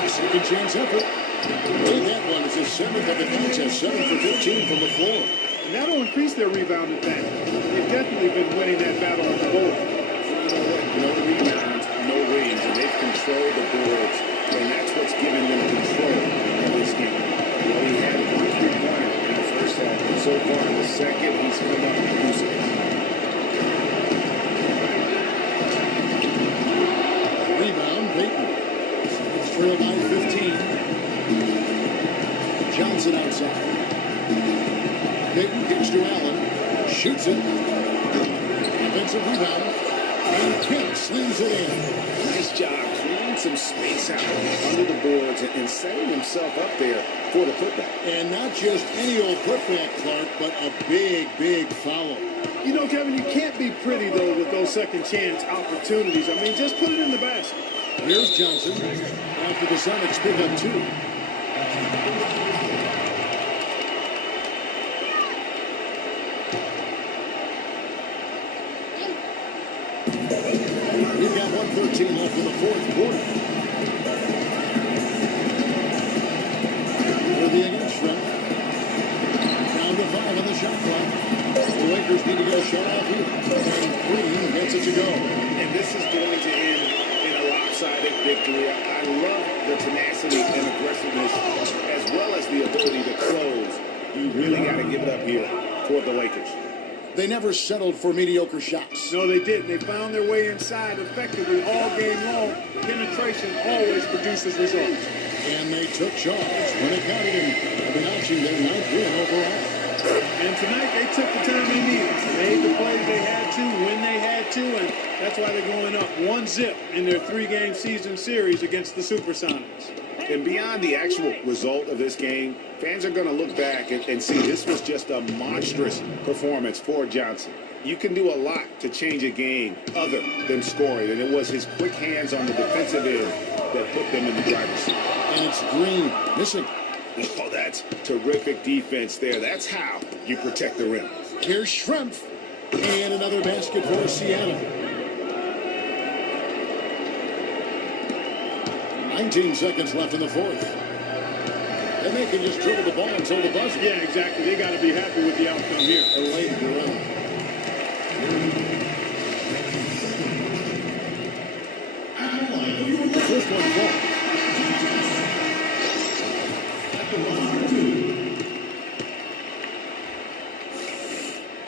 Second chance effort. Made that one. It's his 7th of the contest. 7 for 15 from the floor. And that'll increase their rebound advantage. They've definitely been winning that battle on the board. No rebounds, no rings, and they've controlled the boards, and that's what's giving them control of this game. Well, he had 1 3-pointer in the first half, and so far in the second, he's come up producing. Rebound, Peyton. It's trailed by 15. Johnson right side. Payton kicks to Allen. Shoots it. Offensive rebound. And Kemp slings it in. Nice job clearing some space out under the boards and setting himself up there for the putback. And not just any old putback, Clark, but a big, big foul. You know, Kevin, you can't be pretty, though, with those second chance opportunities. I mean, just put it in the basket. Here's Johnson after the Sonics pick up 2. We've got 1:13 left in the fourth quarter. For the against front. Down to 5 on the shot clock. The Lakers need to get a shot off here. And Green gets it to go. And this is going to end in a lopsided victory. I love the tenacity and aggressiveness as well as the ability to close. You really got to give it up here for the Lakers. They never settled for mediocre shots. No, they didn't. They found their way inside effectively all game long. Penetration always produces results. And they took charge when it counted in notching their 9th win overall. And tonight they took the time they needed. Made the plays they had to, when they had to, and that's why they're going up 1-0 in their 3-game season series against the Supersonics. And beyond the actual result of this game, fans are going to look back and see this was just a monstrous performance for Johnson. You can do a lot to change a game other than scoring, and it was his quick hands on the defensive end that put them in the driver's seat. And it's Green missing. Oh, that's terrific defense there. That's how you protect the rim. Here's Schrempf. And another basket for Seattle. 19 seconds left in the fourth. And they can just dribble the ball until the buzzer. Yeah, exactly. They got to be happy with the outcome here. Elaine Durant. The first one falls.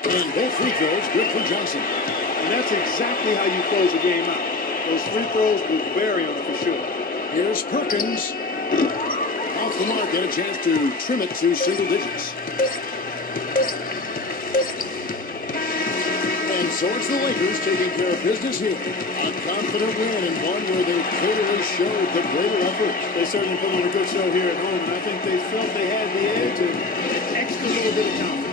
And both free throws good for Johnson. And that's exactly how you close a game out. Those free throws will vary on it for sure. Here's Perkins. Off the mark and a chance to trim it to single digits. And so it's the Lakers taking care of business here. A confident win and one where they clearly showed the greater effort. They certainly put on a good show here at home, and I think they felt they had the edge and an extra little bit of confidence.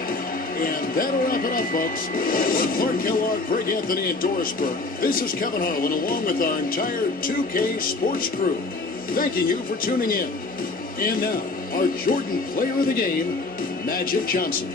And that'll wrap it up, folks. For Clark Kellogg, Greg Anthony, and Doris Burke, this is Kevin Harlan along with our entire 2K sports crew, thanking you for tuning in. And now, our Jordan player of the game, Magic Johnson.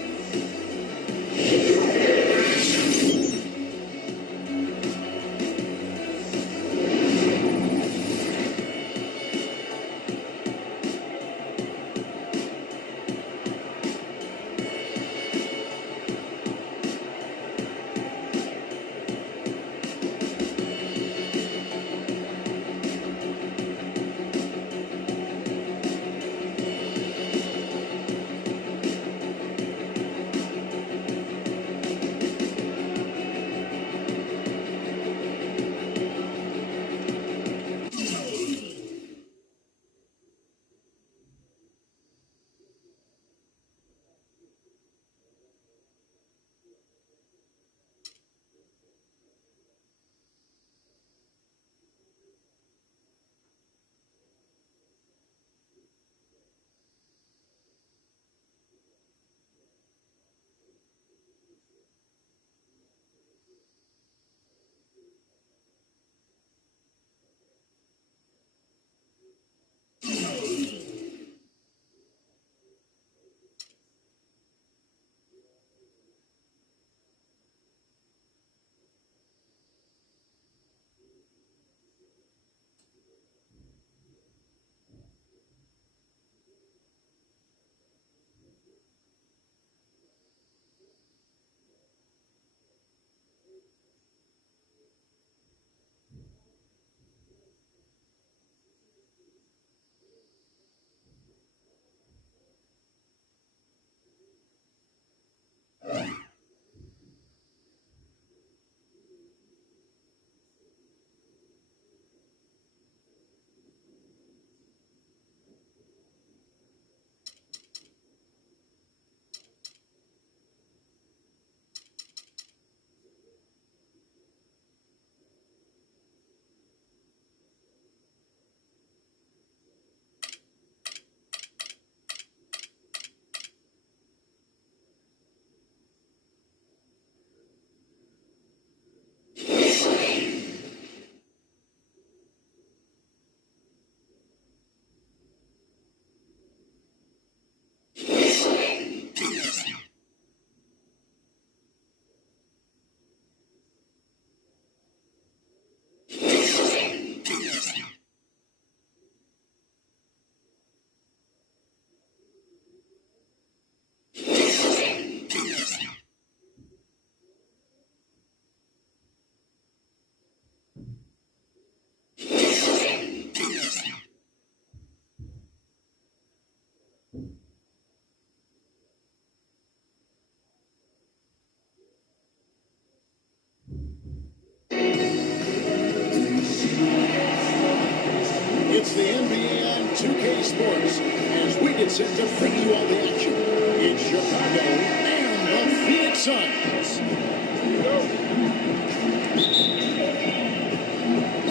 It's the NBA on 2K Sports as we get set to bring you all the action in Chicago and the Phoenix Suns.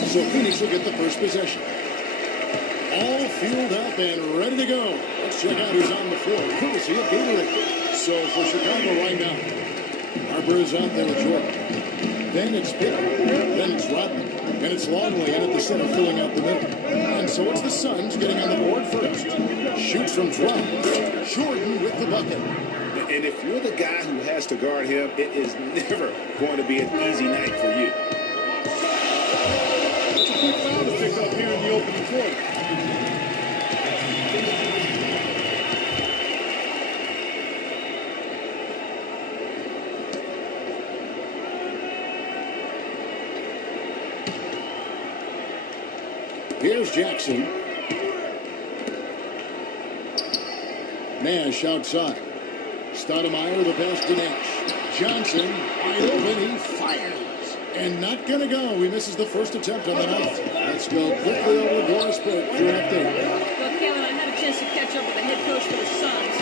So Phoenix will get the first possession. All fueled up and ready to go. Let's check out who's on the floor, courtesy of Gatorade. So for Chicago right now, Harper is out there with Jordan. Then it's Pippen. Then it's Rodman. And it's Longley in at the center filling out the middle. And so it's the Suns getting on the board first. Shoots from 12. Jordan with the bucket. And if you're the guy who has to guard him, it is never going to be an easy night for you. That's a quick foul to pick up here in the opening quarter. Here's Jackson. Nash outside. Stoudemire the pass to Nash. Johnson wide open. He fires. And not going to go. He misses the first attempt on the night. Let's go quickly over to Doris Burke for an update. Well, Kevin, I had a chance to catch up with the head coach for the Suns.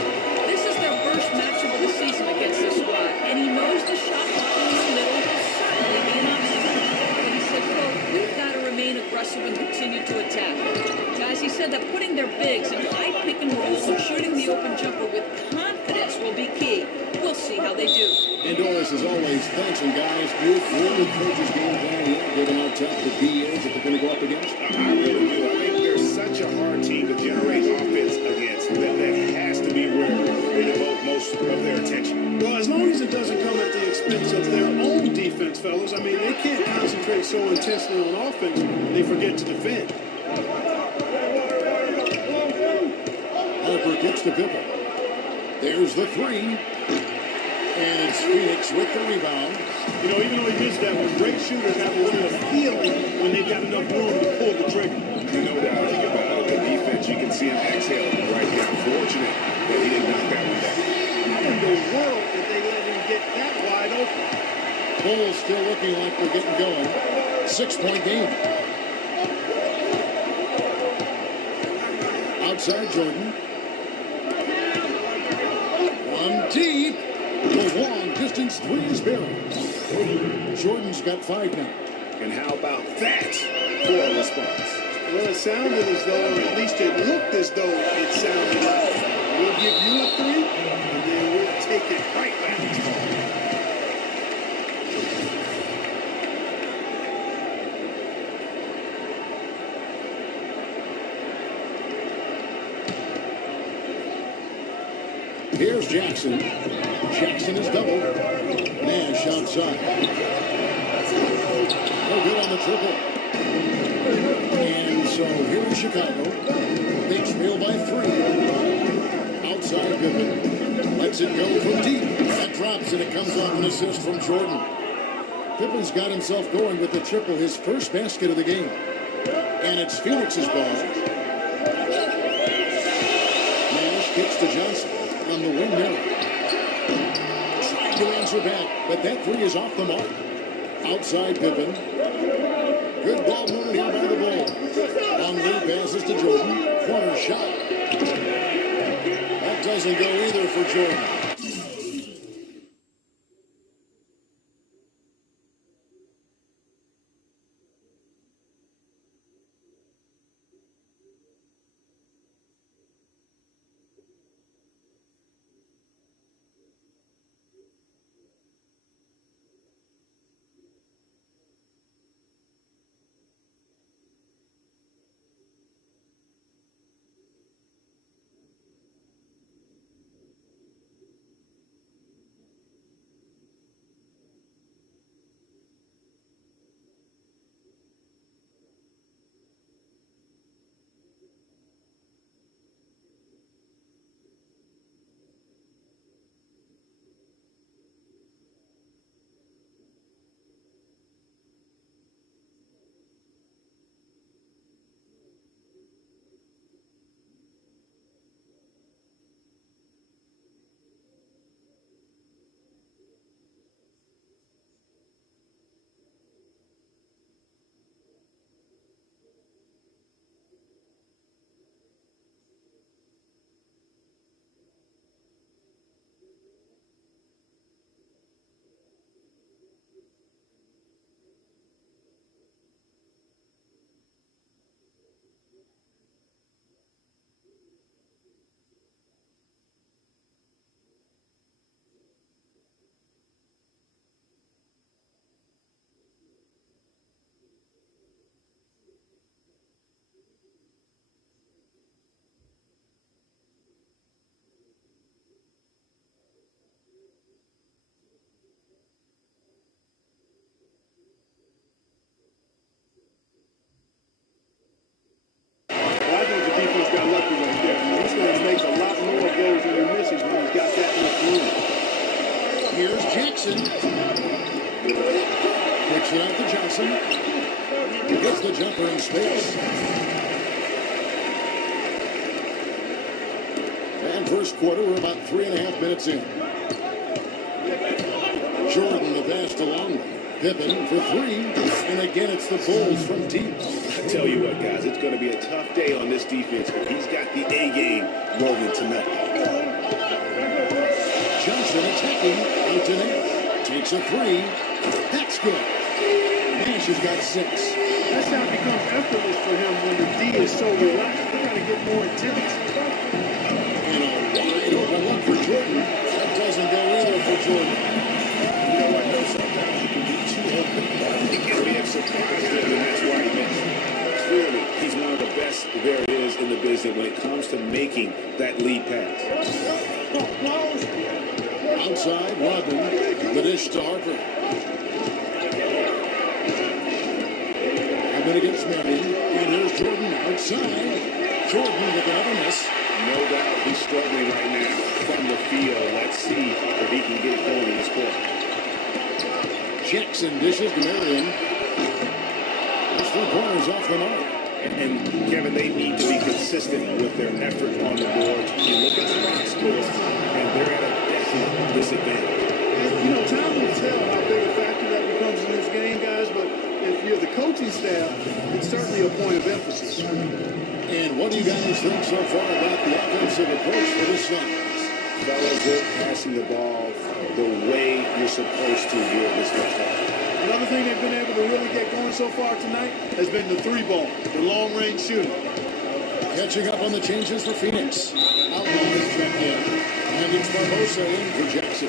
This is their first matchup of the season against this squad. And he knows the shot clock in the middle will certainly be an obstacle. But he said, quote, we've got to remain aggressive and continue to attack. Guys, he said that putting their bigs in high pick and rolls and shooting the open jumper with confidence will be key. We'll see how they do. And Doris, as always, thanks, and guys, you really coaches game plan here, given how tough the D is that they're going to go up against. I really do. I think they're such a hard team to generate offense against. That has to be where they devote most of their attention. Well, as long as it doesn't come at the expense of their own defense, fellas. I mean, they can't concentrate so intensely on offense, they forget to defend. Harper gets to Pippen. There's the three. And it's Phoenix with the rebound. You know, even though he missed that one, great shooters have a way of feeling when they've got enough room to pull the trigger. No doubt about it. The defense, you can see him exhaling right now. Fortunate that he didn't knock that one down. How in the world did they let him get that wide open? Bulls still looking like they're getting going. 6-point game. Outside Jordan. One deep. The long distance three is buried. Jordan's got 5 now. And how about that for a response? Well, it sounded as though, or at least it looked as though it sounded like, we'll give you a 3, and then we'll take it right back. Here's Jackson. Jackson is doubled. Nash outside. No good on the triple. And so here in Chicago, they trail by 3. Outside Pippen. Lets it go from deep. That drops and it comes off an assist from Jordan. Pippen's got himself going with the triple, his first basket of the game. And it's Phoenix's ball. Nash kicks to Johnson on the windmill. Trying to answer back, but that 3 is off the mark. Outside Pippen. Good ball movement here by the Bulls. Long lead passes to Jordan. Corner shot. That doesn't go either for Jordan. Gets the jumper in space. And first quarter, we're about 3.5 minutes in. Jordan, the pass to Longley. Pippen for three. And again, it's the Bulls from deep. I tell you what, guys, it's going to be a tough day on this defense, but he's got the A game rolling tonight. Johnson attacking. Out to Nash. Takes a three. That's good. Nash has got 6. That shot becomes effortless for him when the D is so relaxed. They got to get more intense. And a wide open look for Jordan. That doesn't go either for Jordan. You know what, though? Sometimes you can be too open. He can be surprised, and that's why he missed. Clearly, he's one of the best there is in the business when it comes to making that lead pass. Outside, Rodman. The dish to Harper. Harper against Marion. And here's Jordan outside. Jordan with another miss. No doubt he's struggling right now from the field. Let's see if he can get it going in this quarter. Jackson dishes to Marion. Those 3 pointers off the mark. And Kevin, they need to be consistent with their effort on the board. You look at the box score, and they're at a definite disadvantage. You know, time will tell how big a factor that becomes in this game, guys, but if you're the coaching staff, it's certainly a point of emphasis. And what do you guys think so far about the offensive approach for the Suns? Fellas, they're passing the ball the way you're supposed to here this first. Another thing they've been able to really get going so far tonight has been the 3-ball, the long-range shooting. Catching up on the changes for Phoenix. Outlaw is checked in. And it's Barbosa in for Jackson.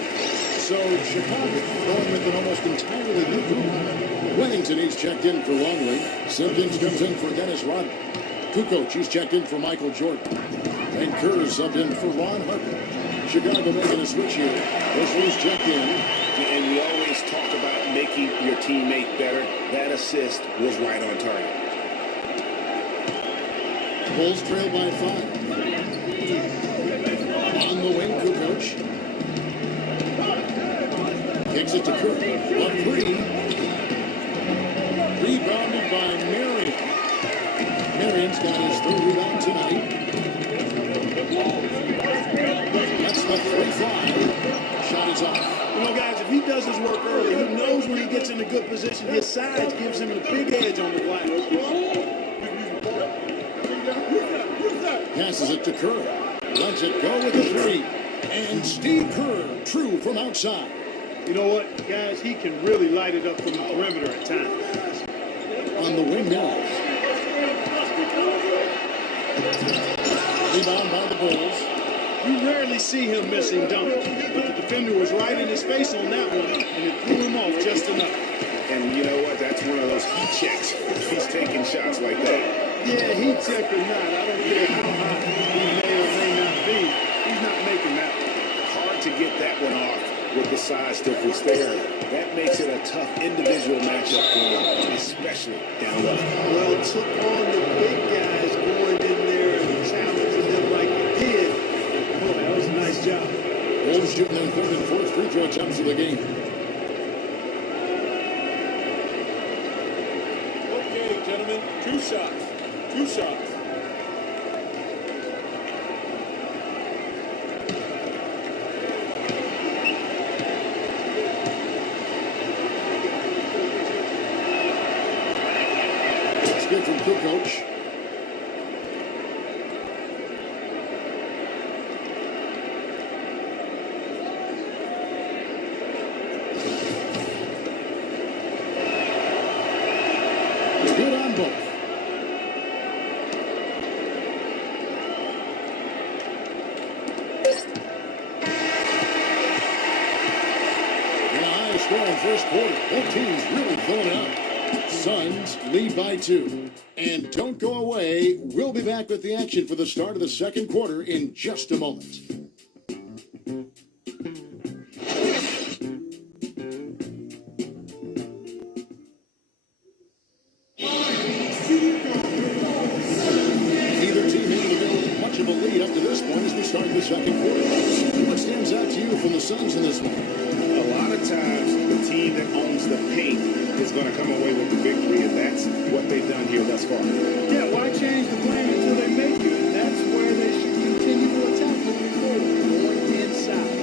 So Chicago going with an almost entirely new group. Wellington, he's checked in for Longley. Simpkins comes in for Dennis Rodman. Kukoc, he's checked in for Michael Jordan. And Kerr's subbed in for Ron Harper. Chicago making a switch here. Bushler's checked in. And we always talk about making your teammate better. That assist was right on target. Bulls trail by 5. On the wing, Kukoc. Kicks it to Kirk. A 3. Rebounded by Marion. Marion's got his 3rd rebound tonight. That's the 3-5. Shot is off. You know, guys, if he does his work early, he knows when he gets in a good position, his size gives him a big edge on the glass. Passes it to Kerr. Lets it go with a 3. And Steve Kerr, true from outside. You know what, guys, he can really light it up from the perimeter at times. On the wing now. Rebound by the Bulls. You rarely see him missing dunks, but the defender was right in his face on that one, and it threw him off just enough. And you know what? That's one of those heat checks. He's taking shots like that. Yeah, heat check or not, I don't care how hot he may or may not be. He's not making that one. Hard to get that one off with the size difference there. That makes it a tough individual matchup for him, especially down low. Well, took on the big guys going in there and challenging them like he did. Boy, that was a nice job. Bulls shooting their 3rd and 4th free throw attempts of the game. Okay, gentlemen, 2 shots. 2 shots. It's good from Kukoc. Good on both. Scoring first quarter. Both teams really filling it up. Suns lead by 2. And don't go away. We'll be back with the action for the start of the second quarter in just a moment. Neither team able to build much of a lead up to this point as we start the second quarter. What stands out to you from the Suns in this one? A lot of times, the team that owns the paint is going to come away with the victory, and that's what they here thus far. Yeah, why change the plan until they make it? And that's where they should continue to attack moving forward, going inside.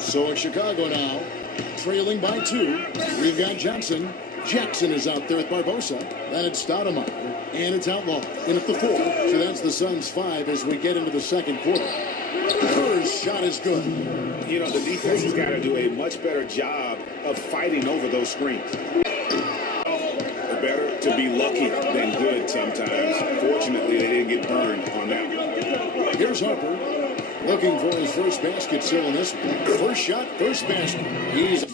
So in Chicago now, trailing by 2. We've got Johnson. Jackson is out there with Barbosa. Then it's Stoudemire. And it's outlawed. And at the 4. So that's the Suns' 5 as we get into the second quarter. First shot is good. You know, the defense has got to do a much better job of fighting over those screens. Better to be lucky than good sometimes. Fortunately, they didn't get burned on that one. Here's Harper looking for his first basket still in this one. First shot, first basket. He's...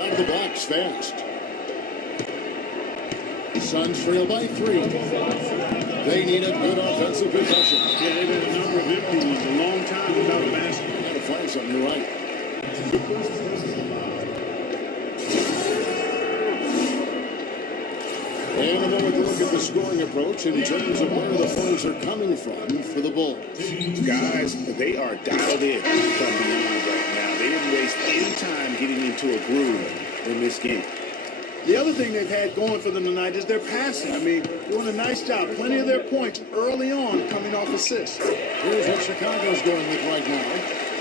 Out of the box fast. Suns trail by 3. They need a good offensive possession. Yeah, they've had a number of empty ones a long time without a basket. Got to find something, you're right. And a moment to look at the scoring approach in terms of where the points are coming from for the Bulls. Guys, they are dialed in from beyond right now. They didn't waste any time getting into a groove in this game. The other thing they've had going for them tonight is their passing. I mean, doing a nice job. Plenty of their points early on coming off assists. Here's what Chicago's going with right now.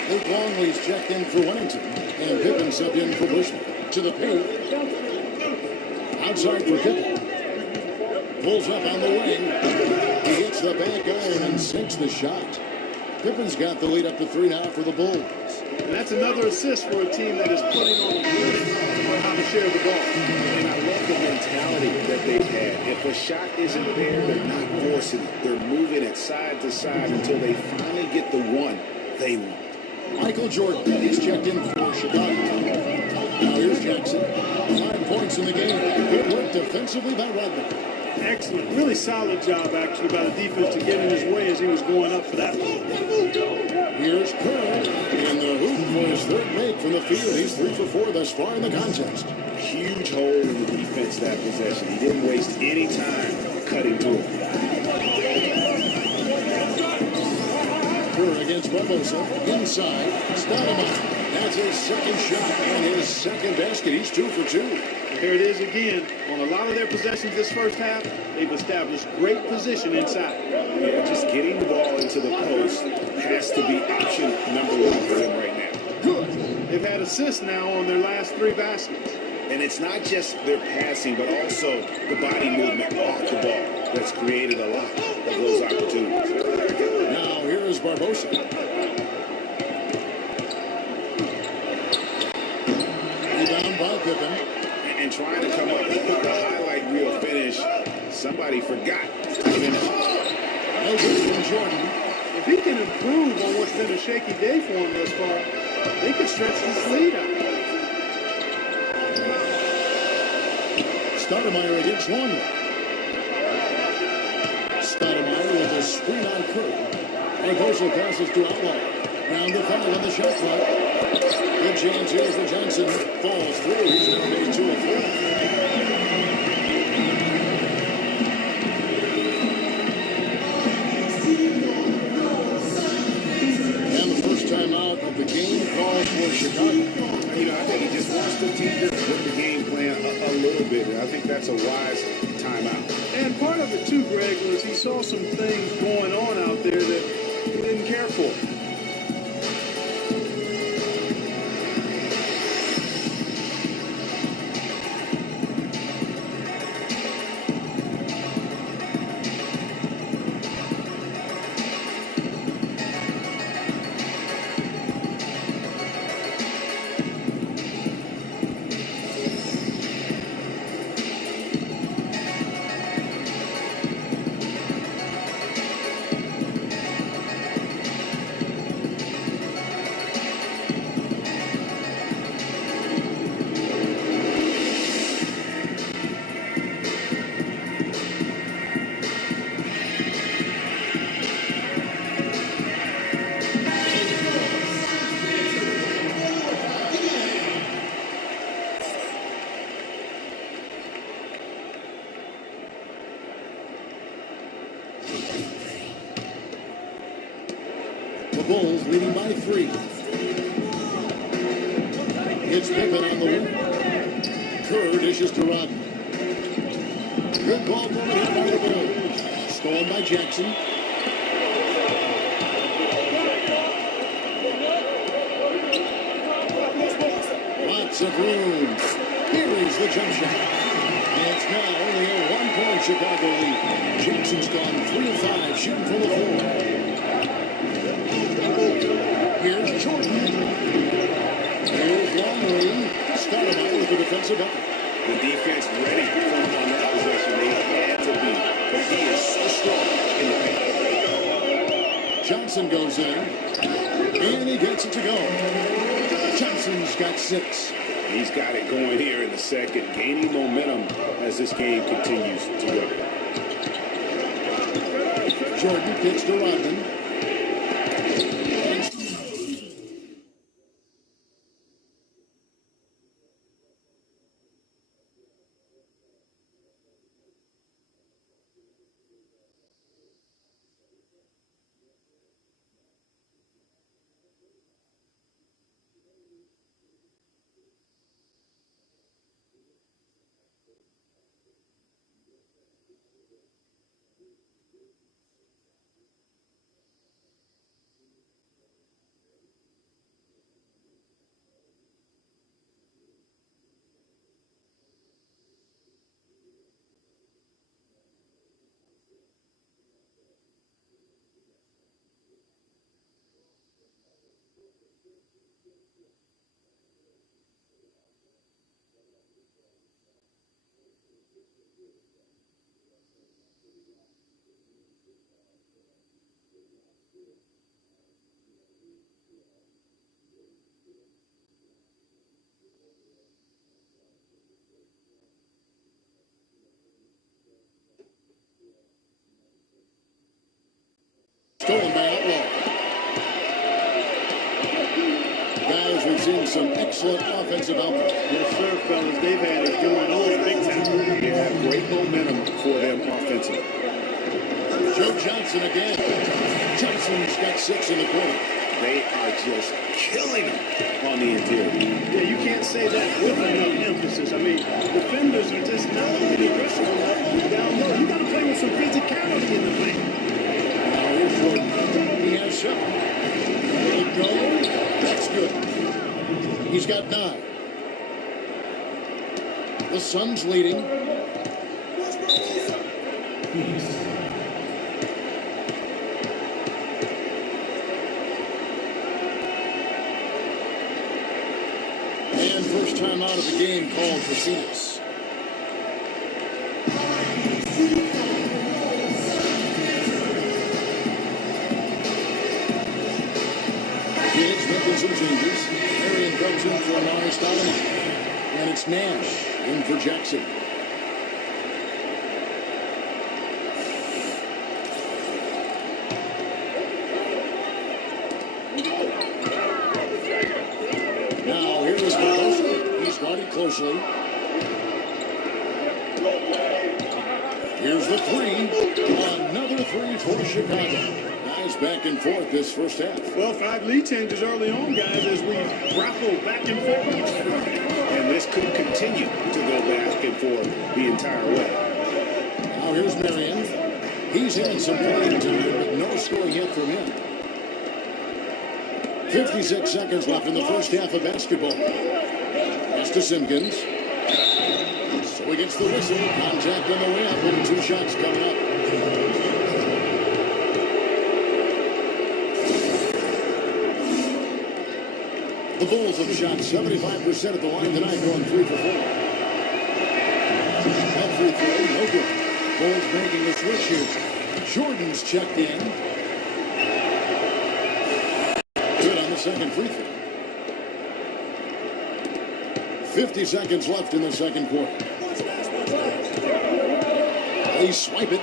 Luke Longley's checked in for Wellington, and Pippen subbed in for Bushman. To the paint. Outside for Pippen. Pulls up on the wing. He hits the back iron and sinks the shot. Pippen's got the lead up to 3 now for the Bulls. And that's another assist for a team that is putting on a clinic on how to share the ball. And I love the mentality that they've had. If a shot isn't there, they're not forcing it. They're moving it side to side until they finally get the one they want. Michael Jordan, he's checked in for Chicago. Now here's Jackson. 5 points in the game. Good work defensively by Rodman. Excellent. Really solid job, actually, by the defense to get in his way as he was going up for that one. Here's Kerr in the hoop for his 3rd make from the field. He's 3 for 4 thus far in the contest. Huge hole in the defense that possession. He didn't waste any time cutting to it. Kerr against Barbosa. Inside. Stoudemire. That's his second shot and his second basket. He's 2 for 2. Here it is again. On a lot of their possessions this first half, they've established great position inside. Yeah, just getting the ball into the post has to be option number 1 for them right now. Good. They've had assists now on their last 3 baskets. And it's not just their passing, but also the body movement off the ball that's created a lot of those opportunities. Now here's Barbosa. Rebound by Pippen. And trying to come up with the highlight reel finish, somebody forgot to finish. No good from Jordan. If he can improve on what's been a shaky day for him thus far, they could stretch this lead out. Stoudemire against Longley. Stoudemire with a screen on Curry. Barbosa passes to Outlaw. Round to 5 on the shot clock. Good chance here for Johnson. Falls through. He's now made 2 of 4. And the first time out of the game called for Chicago. You know, I think he just wants to tinker with the game plan a little bit. And I think that's a wise timeout. And part of it too, Greg, was he saw some things going on out there that he didn't care for. Bulls leading by 3. It's Pippen on the wing. Kerr dishes to Rodman. Good ball movement here by the Bulls. Stolen by Jackson. Lots of room. Here is the jump shot. And it's now only a 1-point Chicago lead. Jackson's gone 3 of 5 shooting from the floor. Here's Jordan. Here's Longley. Stoudemire with the defensive bucket. The defense ready for him on that possession. They had to be, but he is so strong in the paint. Johnson goes in, and he gets it to go. Johnson's got 6. He's got it going here in the second, gaining momentum as this game continues to go. Jordan kicks to Rodman. Stolen by Outlaw. Guys, we've seen some excellent offensive output. Yes, sir, fellas. They've had it going on big time. They have great momentum for them offensively. Joe Johnson again. Johnson's got 6 in the quarter. They are just killing them on the interior. Yeah, you can't say that with enough emphasis. I mean, defenders are just not really aggressive enough down low. You got to play with some physicality in the paint. Now here's Jordan. He has 7. Will it go? That's good. He's got 9. The Suns leading. And first time out of the game called for Phoenix. Phoenix making some changes. Marion comes in for Amari Stoudemire. And it's Nash in for Jackson. Now here is Miles. He's guarded closely. Here's the 3. Another 3 for Chicago. Guys back and forth this first half. Well, 5 lead changes early on, guys, as we grapple back and forth. And this could continue to go back and forth the entire way. Now here's Marion. He's had some playing time, but no scoring yet from him. 56 seconds left in the first half of basketball. Pass to Simpkins. So he gets the whistle. Contact on the way up and 2 shots coming up. The Bulls have shot 75% at the line tonight, going 3 for 4. That free throw, no good. Bulls making a switch here. Jordan's checked in. Good on the second free throw. 50 seconds left in the second quarter. They swipe it.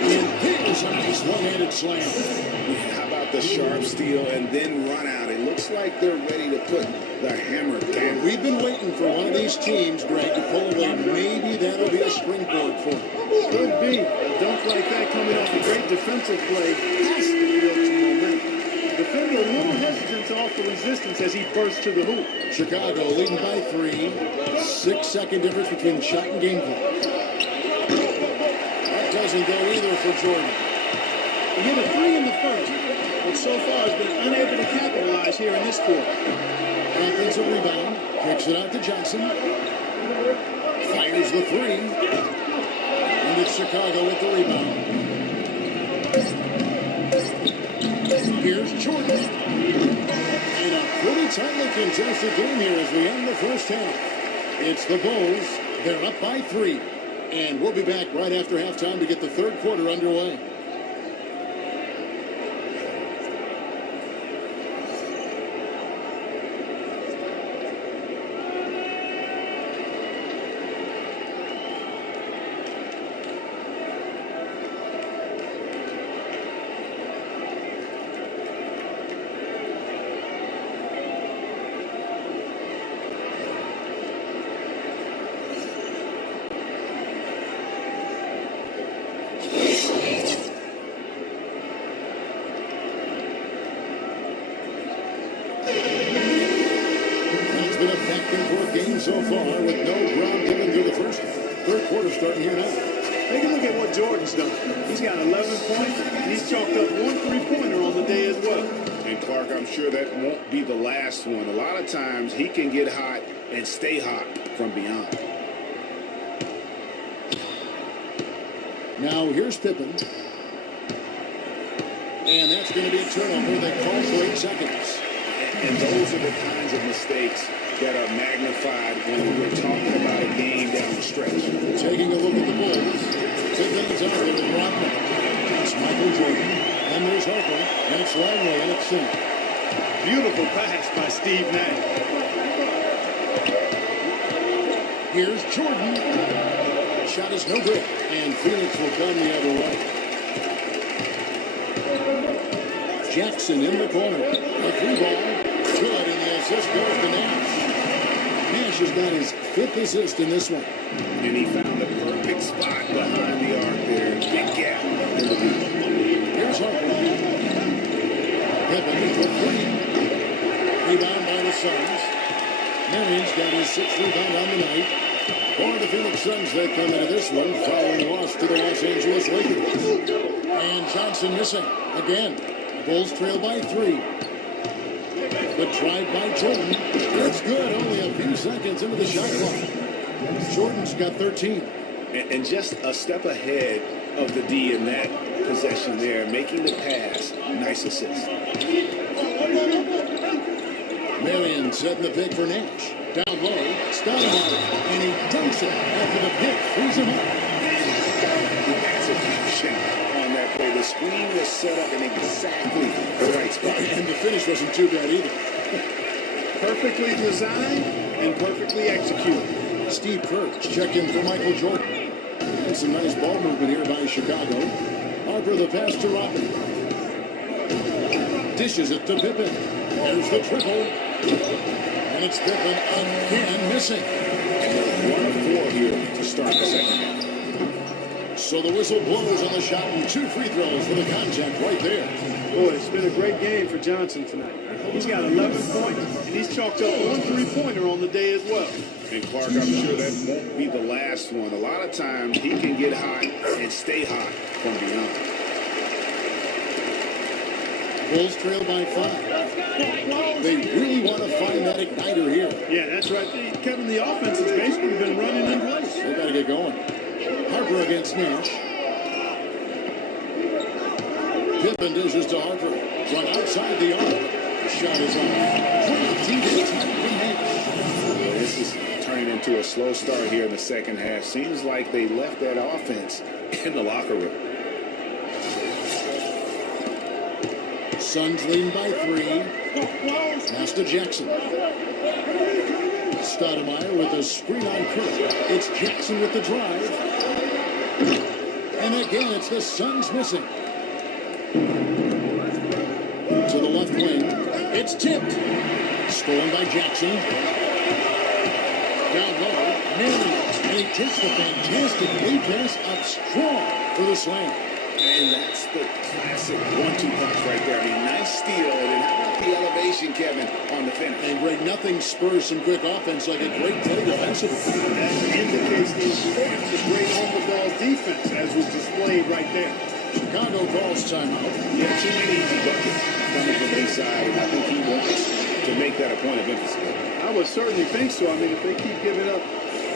And there's a nice one-handed slam. How about the sharp steal and then run out. It looks like they're ready to put the hammer down. We've been waiting for one of these teams, Greg, to pull away. Maybe that'll be a springboard for them. Could be. A dunk like that coming off a great defensive play has to build some momentum. The defender a little hesitant to offer resistance as he bursts to the hoop. Chicago leading by 3. 6-second difference between shot and game clock. That doesn't go either for Jordan. He hit a 3 in the first, but so far has been unable to capitalize here in this quarter. Offensive rebound. Kicks it out to Johnson. Fires the 3. And it's Chicago with the rebound. Here's Jordan. And a pretty tightly contested game here as we end the first half. It's the Bulls. They're up by 3. And we'll be back right after halftime to get the third quarter underway. So far, with no ground given through the third quarter starting here now. Take a look at what Jordan's done. He's got 11 points, and he's chalked up 1 3-pointer on the day as well. And Clark, I'm sure that won't be the last one. A lot of times he can get hot and stay hot from beyond. Now here's Pippen. And that's going to be a turnover. They call for 8 seconds. And those are the kinds of mistakes that are magnified when we're talking about a game down the stretch. Taking a look at the Bulls. Pippen's out there with Rodman. It's Michael Jordan. And there's Harper. And it's Longley and it's Sink. Beautiful pass by Steve Nash. Here's Jordan. Shot is no good. And Phoenix will come the other way. Jackson in the corner. A 3-ball. Good, and the assist goes to Nash. Nash has got his 5th assist in this one. And he found the perfect spot behind the arc there. Big gap in the lead. Here's Harper. Pippen for 3. Rebound by the Suns. Marion's got his 6th rebound on the night. For the Phoenix Suns, they come into this one following loss to the Los Angeles Lakers. And Johnson missing again. Bulls trail by 3. The drive by Jordan. It's good. Only a few seconds into the shot clock. Jordan's got 13. And just a step ahead of the D in that possession there, making the pass. Nice assist. Marion setting the pick for Nash. Down low. Stoudemire. And he dunks it after the pick. Frees him up. The execution on that play. The screen was set up in exactly the right spot. And the finish wasn't too bad either. Perfectly designed and perfectly executed. Steve Kerr's check in for Michael Jordan. And some nice ball movement here by Chicago. Harper the pass to Rodman. Dishes it to Pippen. There's the triple. And it's Pippen again missing. And they're 1 of 4 here to start the second half. So the whistle blows on the shot and 2 free throws for the contact right there. Boy, it's been a great game for Johnson tonight. He's got 11 points, and he's chalked up 1 3-pointer on the day as well. And Clark, I'm sure that won't be the last one. A lot of times he can get hot and stay hot from beyond. Bulls trail by 5. They really want to find that igniter here. Yeah, that's right. Kevin, the offense has basically been running in place. They got to get going. Harper against Nash. Pippen dishes to Harper. From outside the arc. The shot is on. This is turning into a slow start here in the second half. Seems like they left that offense in the locker room. Suns leading by 3. Pass to Jackson. Stoudemire with a screen on Kirk. It's Jackson with the drive. And again, it's the Suns missing. left wing. It's tipped. Stolen by Jackson. Down low, Marion. And he takes the fantastic lead pass up strong for the slam. And that's the classic 1-2 punch right there. I mean, nice steal. And then how about the elevation, Kevin, on the finish? And Greg, nothing spurs some quick offense like a great play defensively. That indicates the importance of great on-the-ball defense, as was displayed right there. Chicago calls timeout. Yeah, too many easy buckets coming from inside, and I think he wants to make that a point of emphasis. I would certainly think so. I mean, if they keep giving up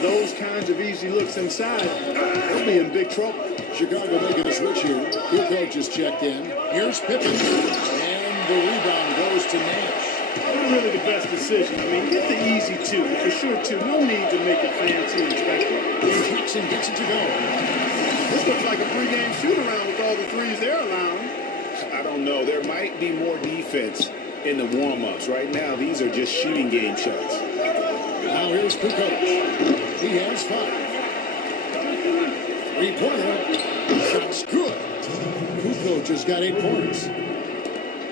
those kinds of easy looks inside, they'll be in big trouble. Chicago making a switch here. New coach is checked in. Here's Pippen. And the rebound goes to Nash. Not really the best decision. I mean, get the easy two, for sure two. No need to make it fancy and spectacular. And Jackson gets it to go. This looks like a pregame shoot-around with all the threes they're allowing. I don't know. There might be more defense in the warm-ups. Right now, these are just shooting game shots. Now here's Kukoc. He has 5. Three-pointer. Shot's good. Kukoc has got 8 points.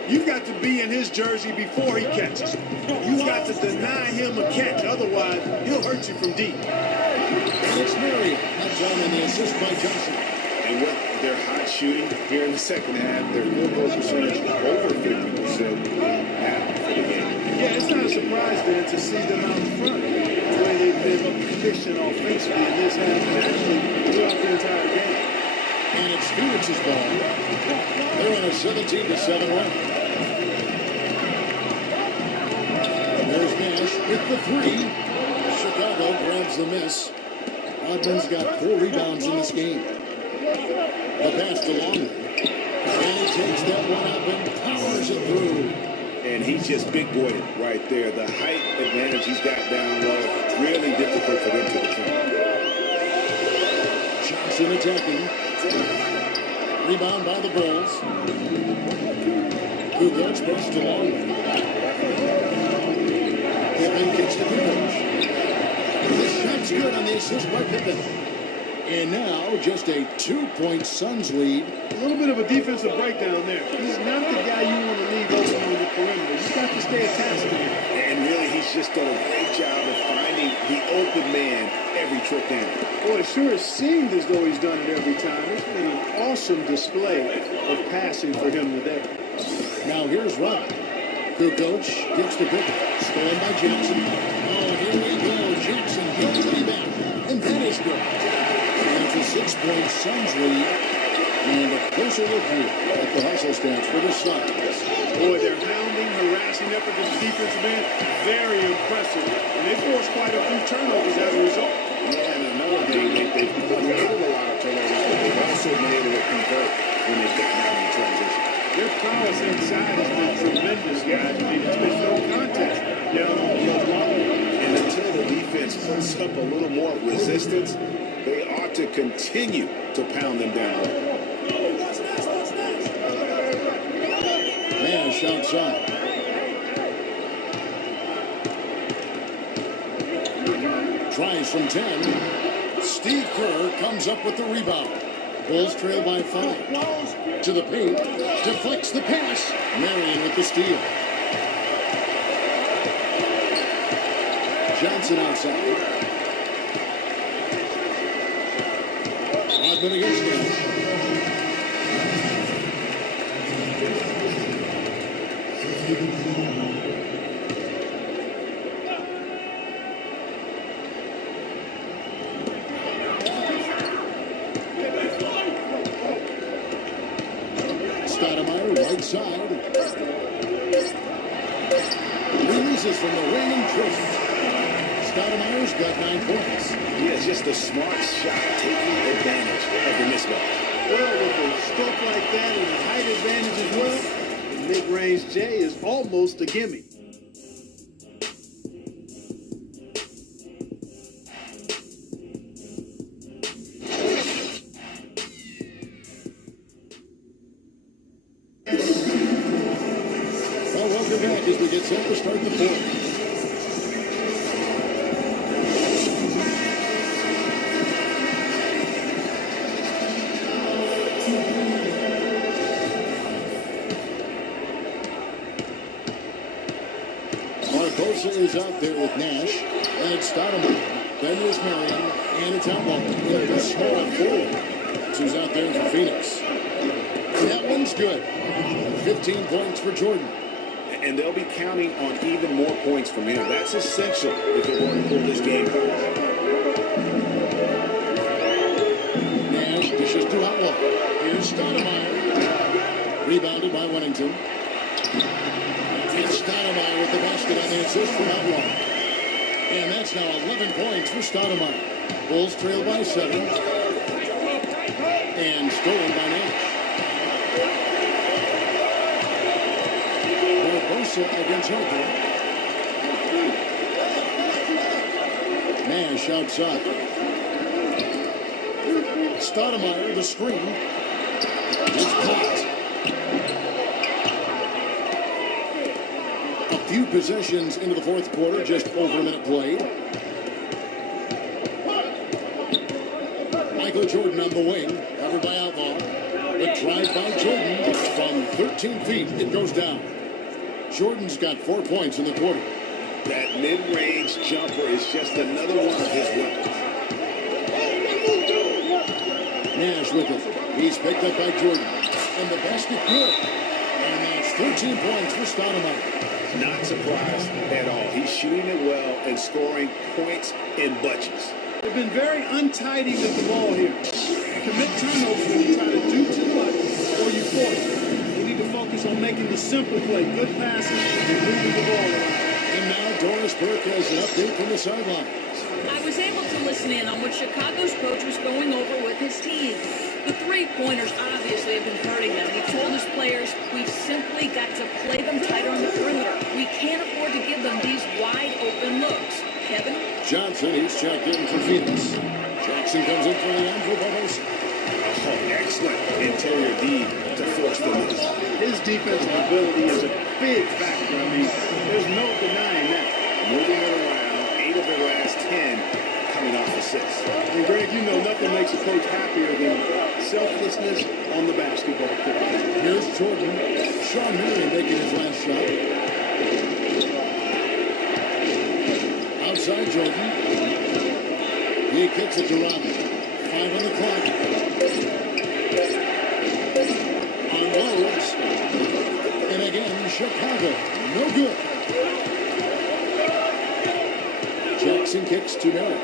You've got to be in his jersey before he catches. You've got to deny him a catch. Otherwise, he'll hurt you from deep. And it's Marion. That's on in the assist by Johnson. And with their hot shooting here in the second half, their field goal percentage over 50% now for the game. Yeah, it's not a surprise then to see them out in front. The way they've been efficient offensively in this half and actually throughout the entire game. And it's Phoenix's ball. They're on a 17-7 run. There's Nash with the 3. Chicago grabs the miss. Rodman's got 4 rebounds in this game. The pass to Longley. And he takes that one up and powers it through. And he's just big-boyed right there. The height advantage he's got down low, really difficult for them to defend. Johnson attacking. Rebound by the Bulls. Kukoc pass to Longley. Pippen kicks to Kukoc. This shot's good on the assist by Pippen. And now, just a 2-point Suns lead. A little bit of a defensive breakdown there. He's not the guy you want to leave open on the perimeter. You've got to stay attached to him. And really, he's just done a great job of finding the open man every trip down. Boy, it sure seemed as though he's done it every time. It's been an awesome display of passing for him today. Now here's Rod. Kukoc gets the Pippen. Stolen by Jackson. Oh, here we go. Jackson gets the rebound. And that is good. And it's a 6-point Suns lead. And a closer look here at the hustle stats for the Suns. Boy, they're hounding, harassing up at the defensive end. Very impressive. And they forced quite a few turnovers as a result. Yeah, and another thing, they've created a lot of turnovers, but they've also been able to convert when they've gotten out in transition. Their prowess inside has been tremendous, guys. I mean, it's been no contest down on the low block. And until the defense puts up a little more resistance, they ought to continue to pound them down. Nash outside. Tries from 10. Steve Kerr comes up with the rebound. Bulls trail by 5. To the paint. Deflects the pass. Marion with the steal. Johnson outside. Rodman against Nash. Stoudemire, right side. Releases from the ring and drifts. Stoudemire's got 9 points. Yeah, it's just a smart shot, taking advantage of the mismatch. Well, with a stroke like that and a height advantage as well, the mid-range J is almost a gimme. Well, welcome back as we get set to start the fourth. Barbosa is out there with Nash, and it's Stoudemire. Then there's Marion, and it's Outlaw. And it's Small forward. Who's out there for Phoenix. And that one's good. 15 points for Jordan. And they'll be counting on even more points from him. That's essential if they're going to pull this game out. Nash dishes to Outlaw. Here's Stoudemire. Rebounded by Wennington. And Stoudemire with the basket on the assist from Outlaw. And that's now 11 points for Stoudemire. Bulls trail by 7. And stolen by Nash. Barbosa against Harper. Nash outside. Stoudemire, the screen. It's caught. A few possessions into the fourth quarter, just over a minute played. Michael Jordan on the wing, covered by Outlaw. The drive by Jordan from 13 feet, it goes down. Jordan's got 4 points in the quarter. That mid-range jumper is just another one of his weapons. Nash with it. He's picked up by Jordan. And the basket good. And that's 13 points for Stoudemire. Not surprised at all. He's shooting it well and scoring points in bunches. They've been very untidy with the ball here. Commit turnovers when you try to do too much or you force it. They need to focus on making the simple play, good passes, and moving the ball around. And now Doris Burke has an update from the sidelines. I was able to listen in on what Chicago's coach was going over with his team. The three-pointers obviously have been hurting them. He told his players, we've simply got to play them tighter on the perimeter. We can't afford to give them these wide-open looks. Kevin? Johnson, he's checked in for Phoenix. Jackson comes in for the end for Barbosa. Oh, excellent interior D to force the miss. His defensive ability is a big factor. I mean, there's no denying that. Moving it around, 8 of the last 10 coming off assists. And Greg, you know nothing makes a coach happier than selflessness on the basketball court. Here's Jordan. Sean Marion making his last shot. Outside Jordan. He kicks it to Rodman. 5 on the clock. Unloads. And again, Chicago. No good. Jackson kicks to Merritt.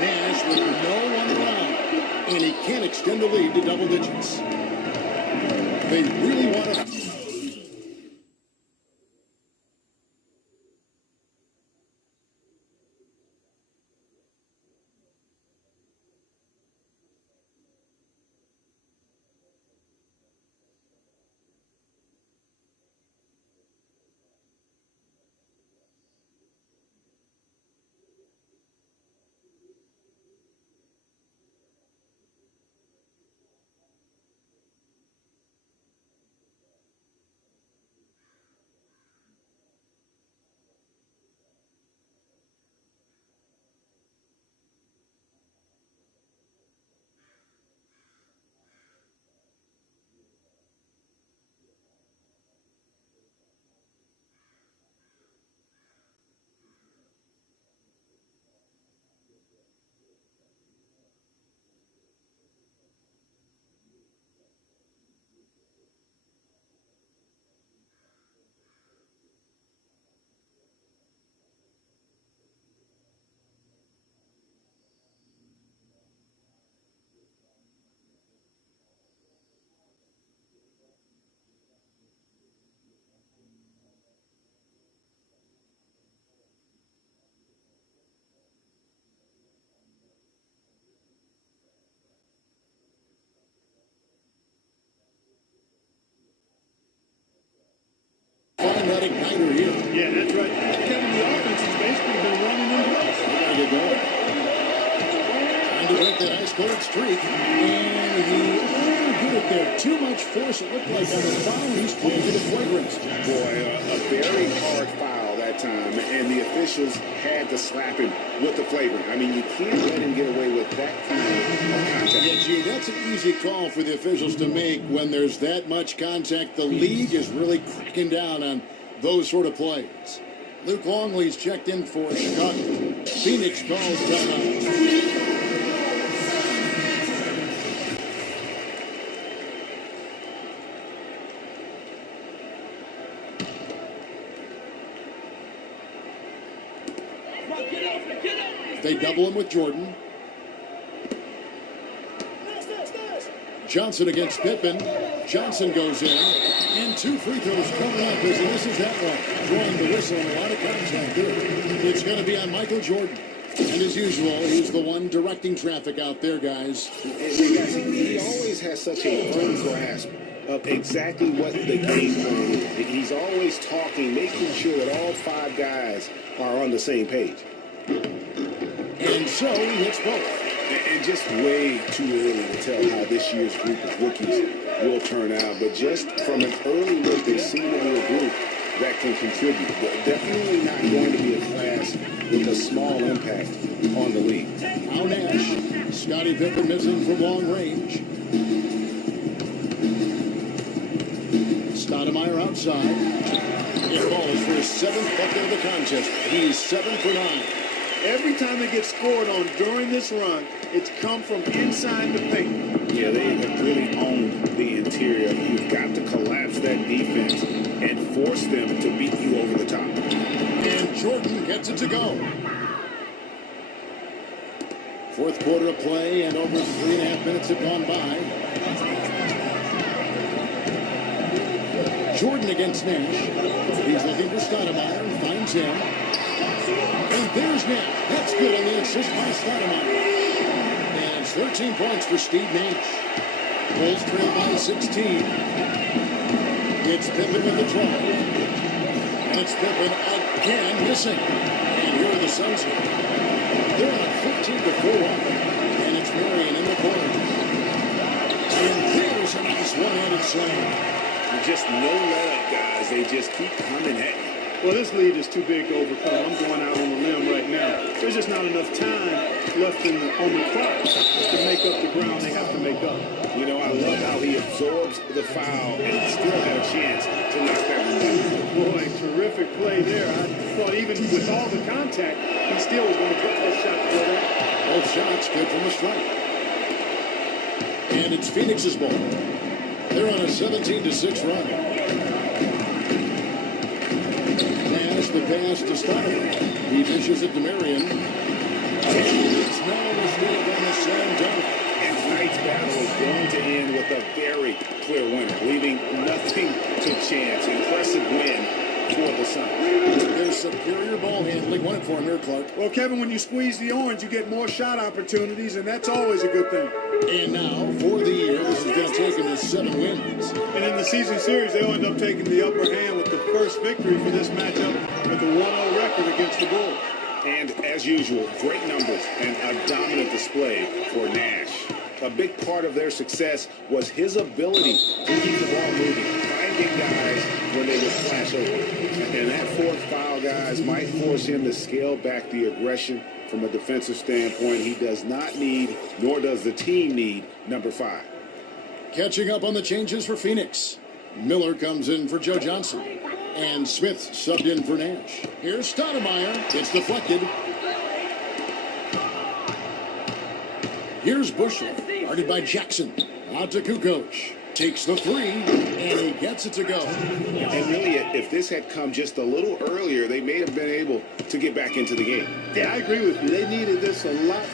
Nash with no one around. And he can't extend the lead to double digits. They really want to... Find that igniter here. Yeah, that's right. Kevin, the offense has basically been running in place. There you go. Trying to break that ice-cold streak. And he did it there. Too much force, it looked like, on the foul. He's playing to the flagrant. Boy, a very hard foul that time, and the officials had to slap him with the flagrant. I mean, you can't let him get away with that kind of contact. Yeah, gee, that's an easy call for the officials to make when there's that much contact. The league is really cracking down on those sort of plays. Luke Longley's checked in for Chicago. Phoenix calls timeout. They double him with Jordan. Johnson against Pippen. Johnson goes in. And 2 free throws coming up as he misses that one. Drawing the whistle and a lot of contact there. It's going to be on Michael Jordan. And as usual, he's the one directing traffic out there, guys. And guys, he always has such a firm grasp of exactly what the game plan is. He's always talking, making sure that all 5 guys are on the same page. And so he hits both. And just way too early to tell how this year's group of rookies will turn out. But just from an early look, they seem to be a group that can contribute. But definitely not going to be a class with a small impact on the league. Now Nash. Scottie Pippen missing from long range. Stoudemire outside. It falls for his 7th bucket of the contest. He's 7 for 9. Every time they get scored on during this run, it's come from inside the paint. Yeah, they have really owned the interior. You've got to collapse that defense and force them to beat you over the top. And Jordan gets it to go. 4th quarter of play, and over 3.5 minutes have gone by. Jordan against Nash. He's looking for Stoudemire and finds him. And there's Nash. That's good on the assist by Stoudemire. And it's 13 points for Steve Nash. Bulls trail by 16. It's Pippen with the 12. And it's Pippen again missing. And here are the Suns. They're on a 15-4 run. And it's Marion in the corner. And there's a nice one-handed slam. Just no let-up, guys. They just keep coming at you. Well, this lead is too big to overcome. I'm going out on the limb right now. There's just not enough time left on the clock to make up the ground they have to make up. You know, I love how he absorbs the foul and still had a chance to knock that one down. Boy, terrific play there. I thought even with all the contact, he still was going to put that shot to go down. Both shots good from the strike. And it's Phoenix's ball. They're on a 17-6 run. The pass to Stoudemire. He dishes it to Marion. It's now a mistake on the slam dunk. And tonight's battle is going to end with a very clear winner, leaving nothing to chance. Impressive win for the Suns. Their superior ball handling. Won it for him here, Clark. Well, Kevin, when you squeeze the orange, you get more shot opportunities, and that's always a good thing. And now, for the year, this is going to take him to 7 wins. And in the season series, they'll end up taking the upper hand with the first victory for this matchup with a 1-0 record against the Bulls. And as usual, great numbers and a dominant display for Nash. A big part of their success was his ability to keep the ball moving, finding guys when they would flash over. And that 4th foul, guys, might force him to scale back the aggression. From a defensive standpoint, he does not need, nor does the team need, number 5. Catching up on the changes for Phoenix. Miller comes in for Joe Johnson. And Smith subbed in for Nash. Here's Stoudemire. It's deflected. Here's Bushel. Guarded by Jackson. Out to Kukoc. Takes the 3, and he gets it to go. And really, if this had come just a little earlier, they may have been able to get back into the game. Yeah, I agree with you. They needed this a lot.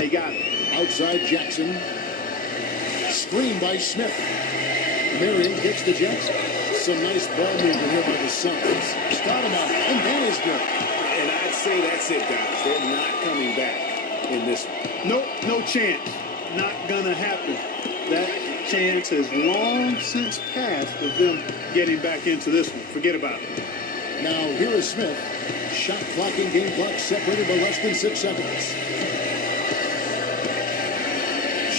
they got it. Outside Jackson. Screen by Smith. Marion gets to Jackson. Some nice ball movement here by the Suns. Stoudemire, and that is good. And I'd say that's it, guys. They're not coming back in this one. Nope, no chance. Not gonna happen. That chance has long since passed of them getting back into this one. Forget about it. Now here is Smith. Shot clock and game clock separated by less than 6 seconds.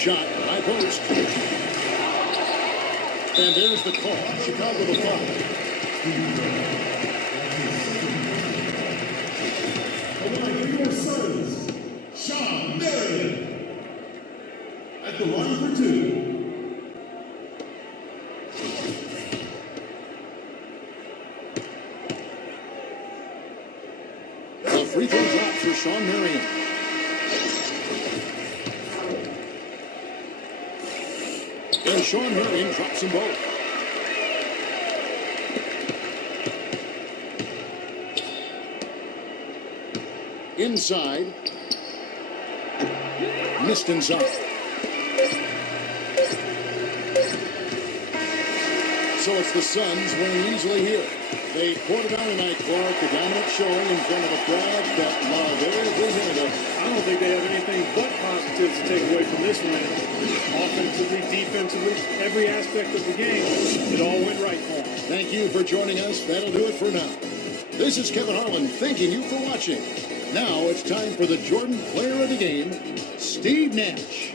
Shot, high post. And there's the call. Chicago the foul. Your Suns, Sean Marion at the line for 2. The free throw drop for Sean Marion. And Sean Marion drops them both. Inside. Missed inside. So it's the Suns winning easily here. They poured it out tonight, Clark. The dominant showing in front of a crowd that loved every minute of it. I don't think they have anything but positives to take away from this win. Offensively, defensively, every aspect of the game, it all went right for them. Thank you for joining us. That'll do it for now. This is Kevin Harlan thanking you for watching. Now it's time for the Jordan Player of the Game, Steve Nash.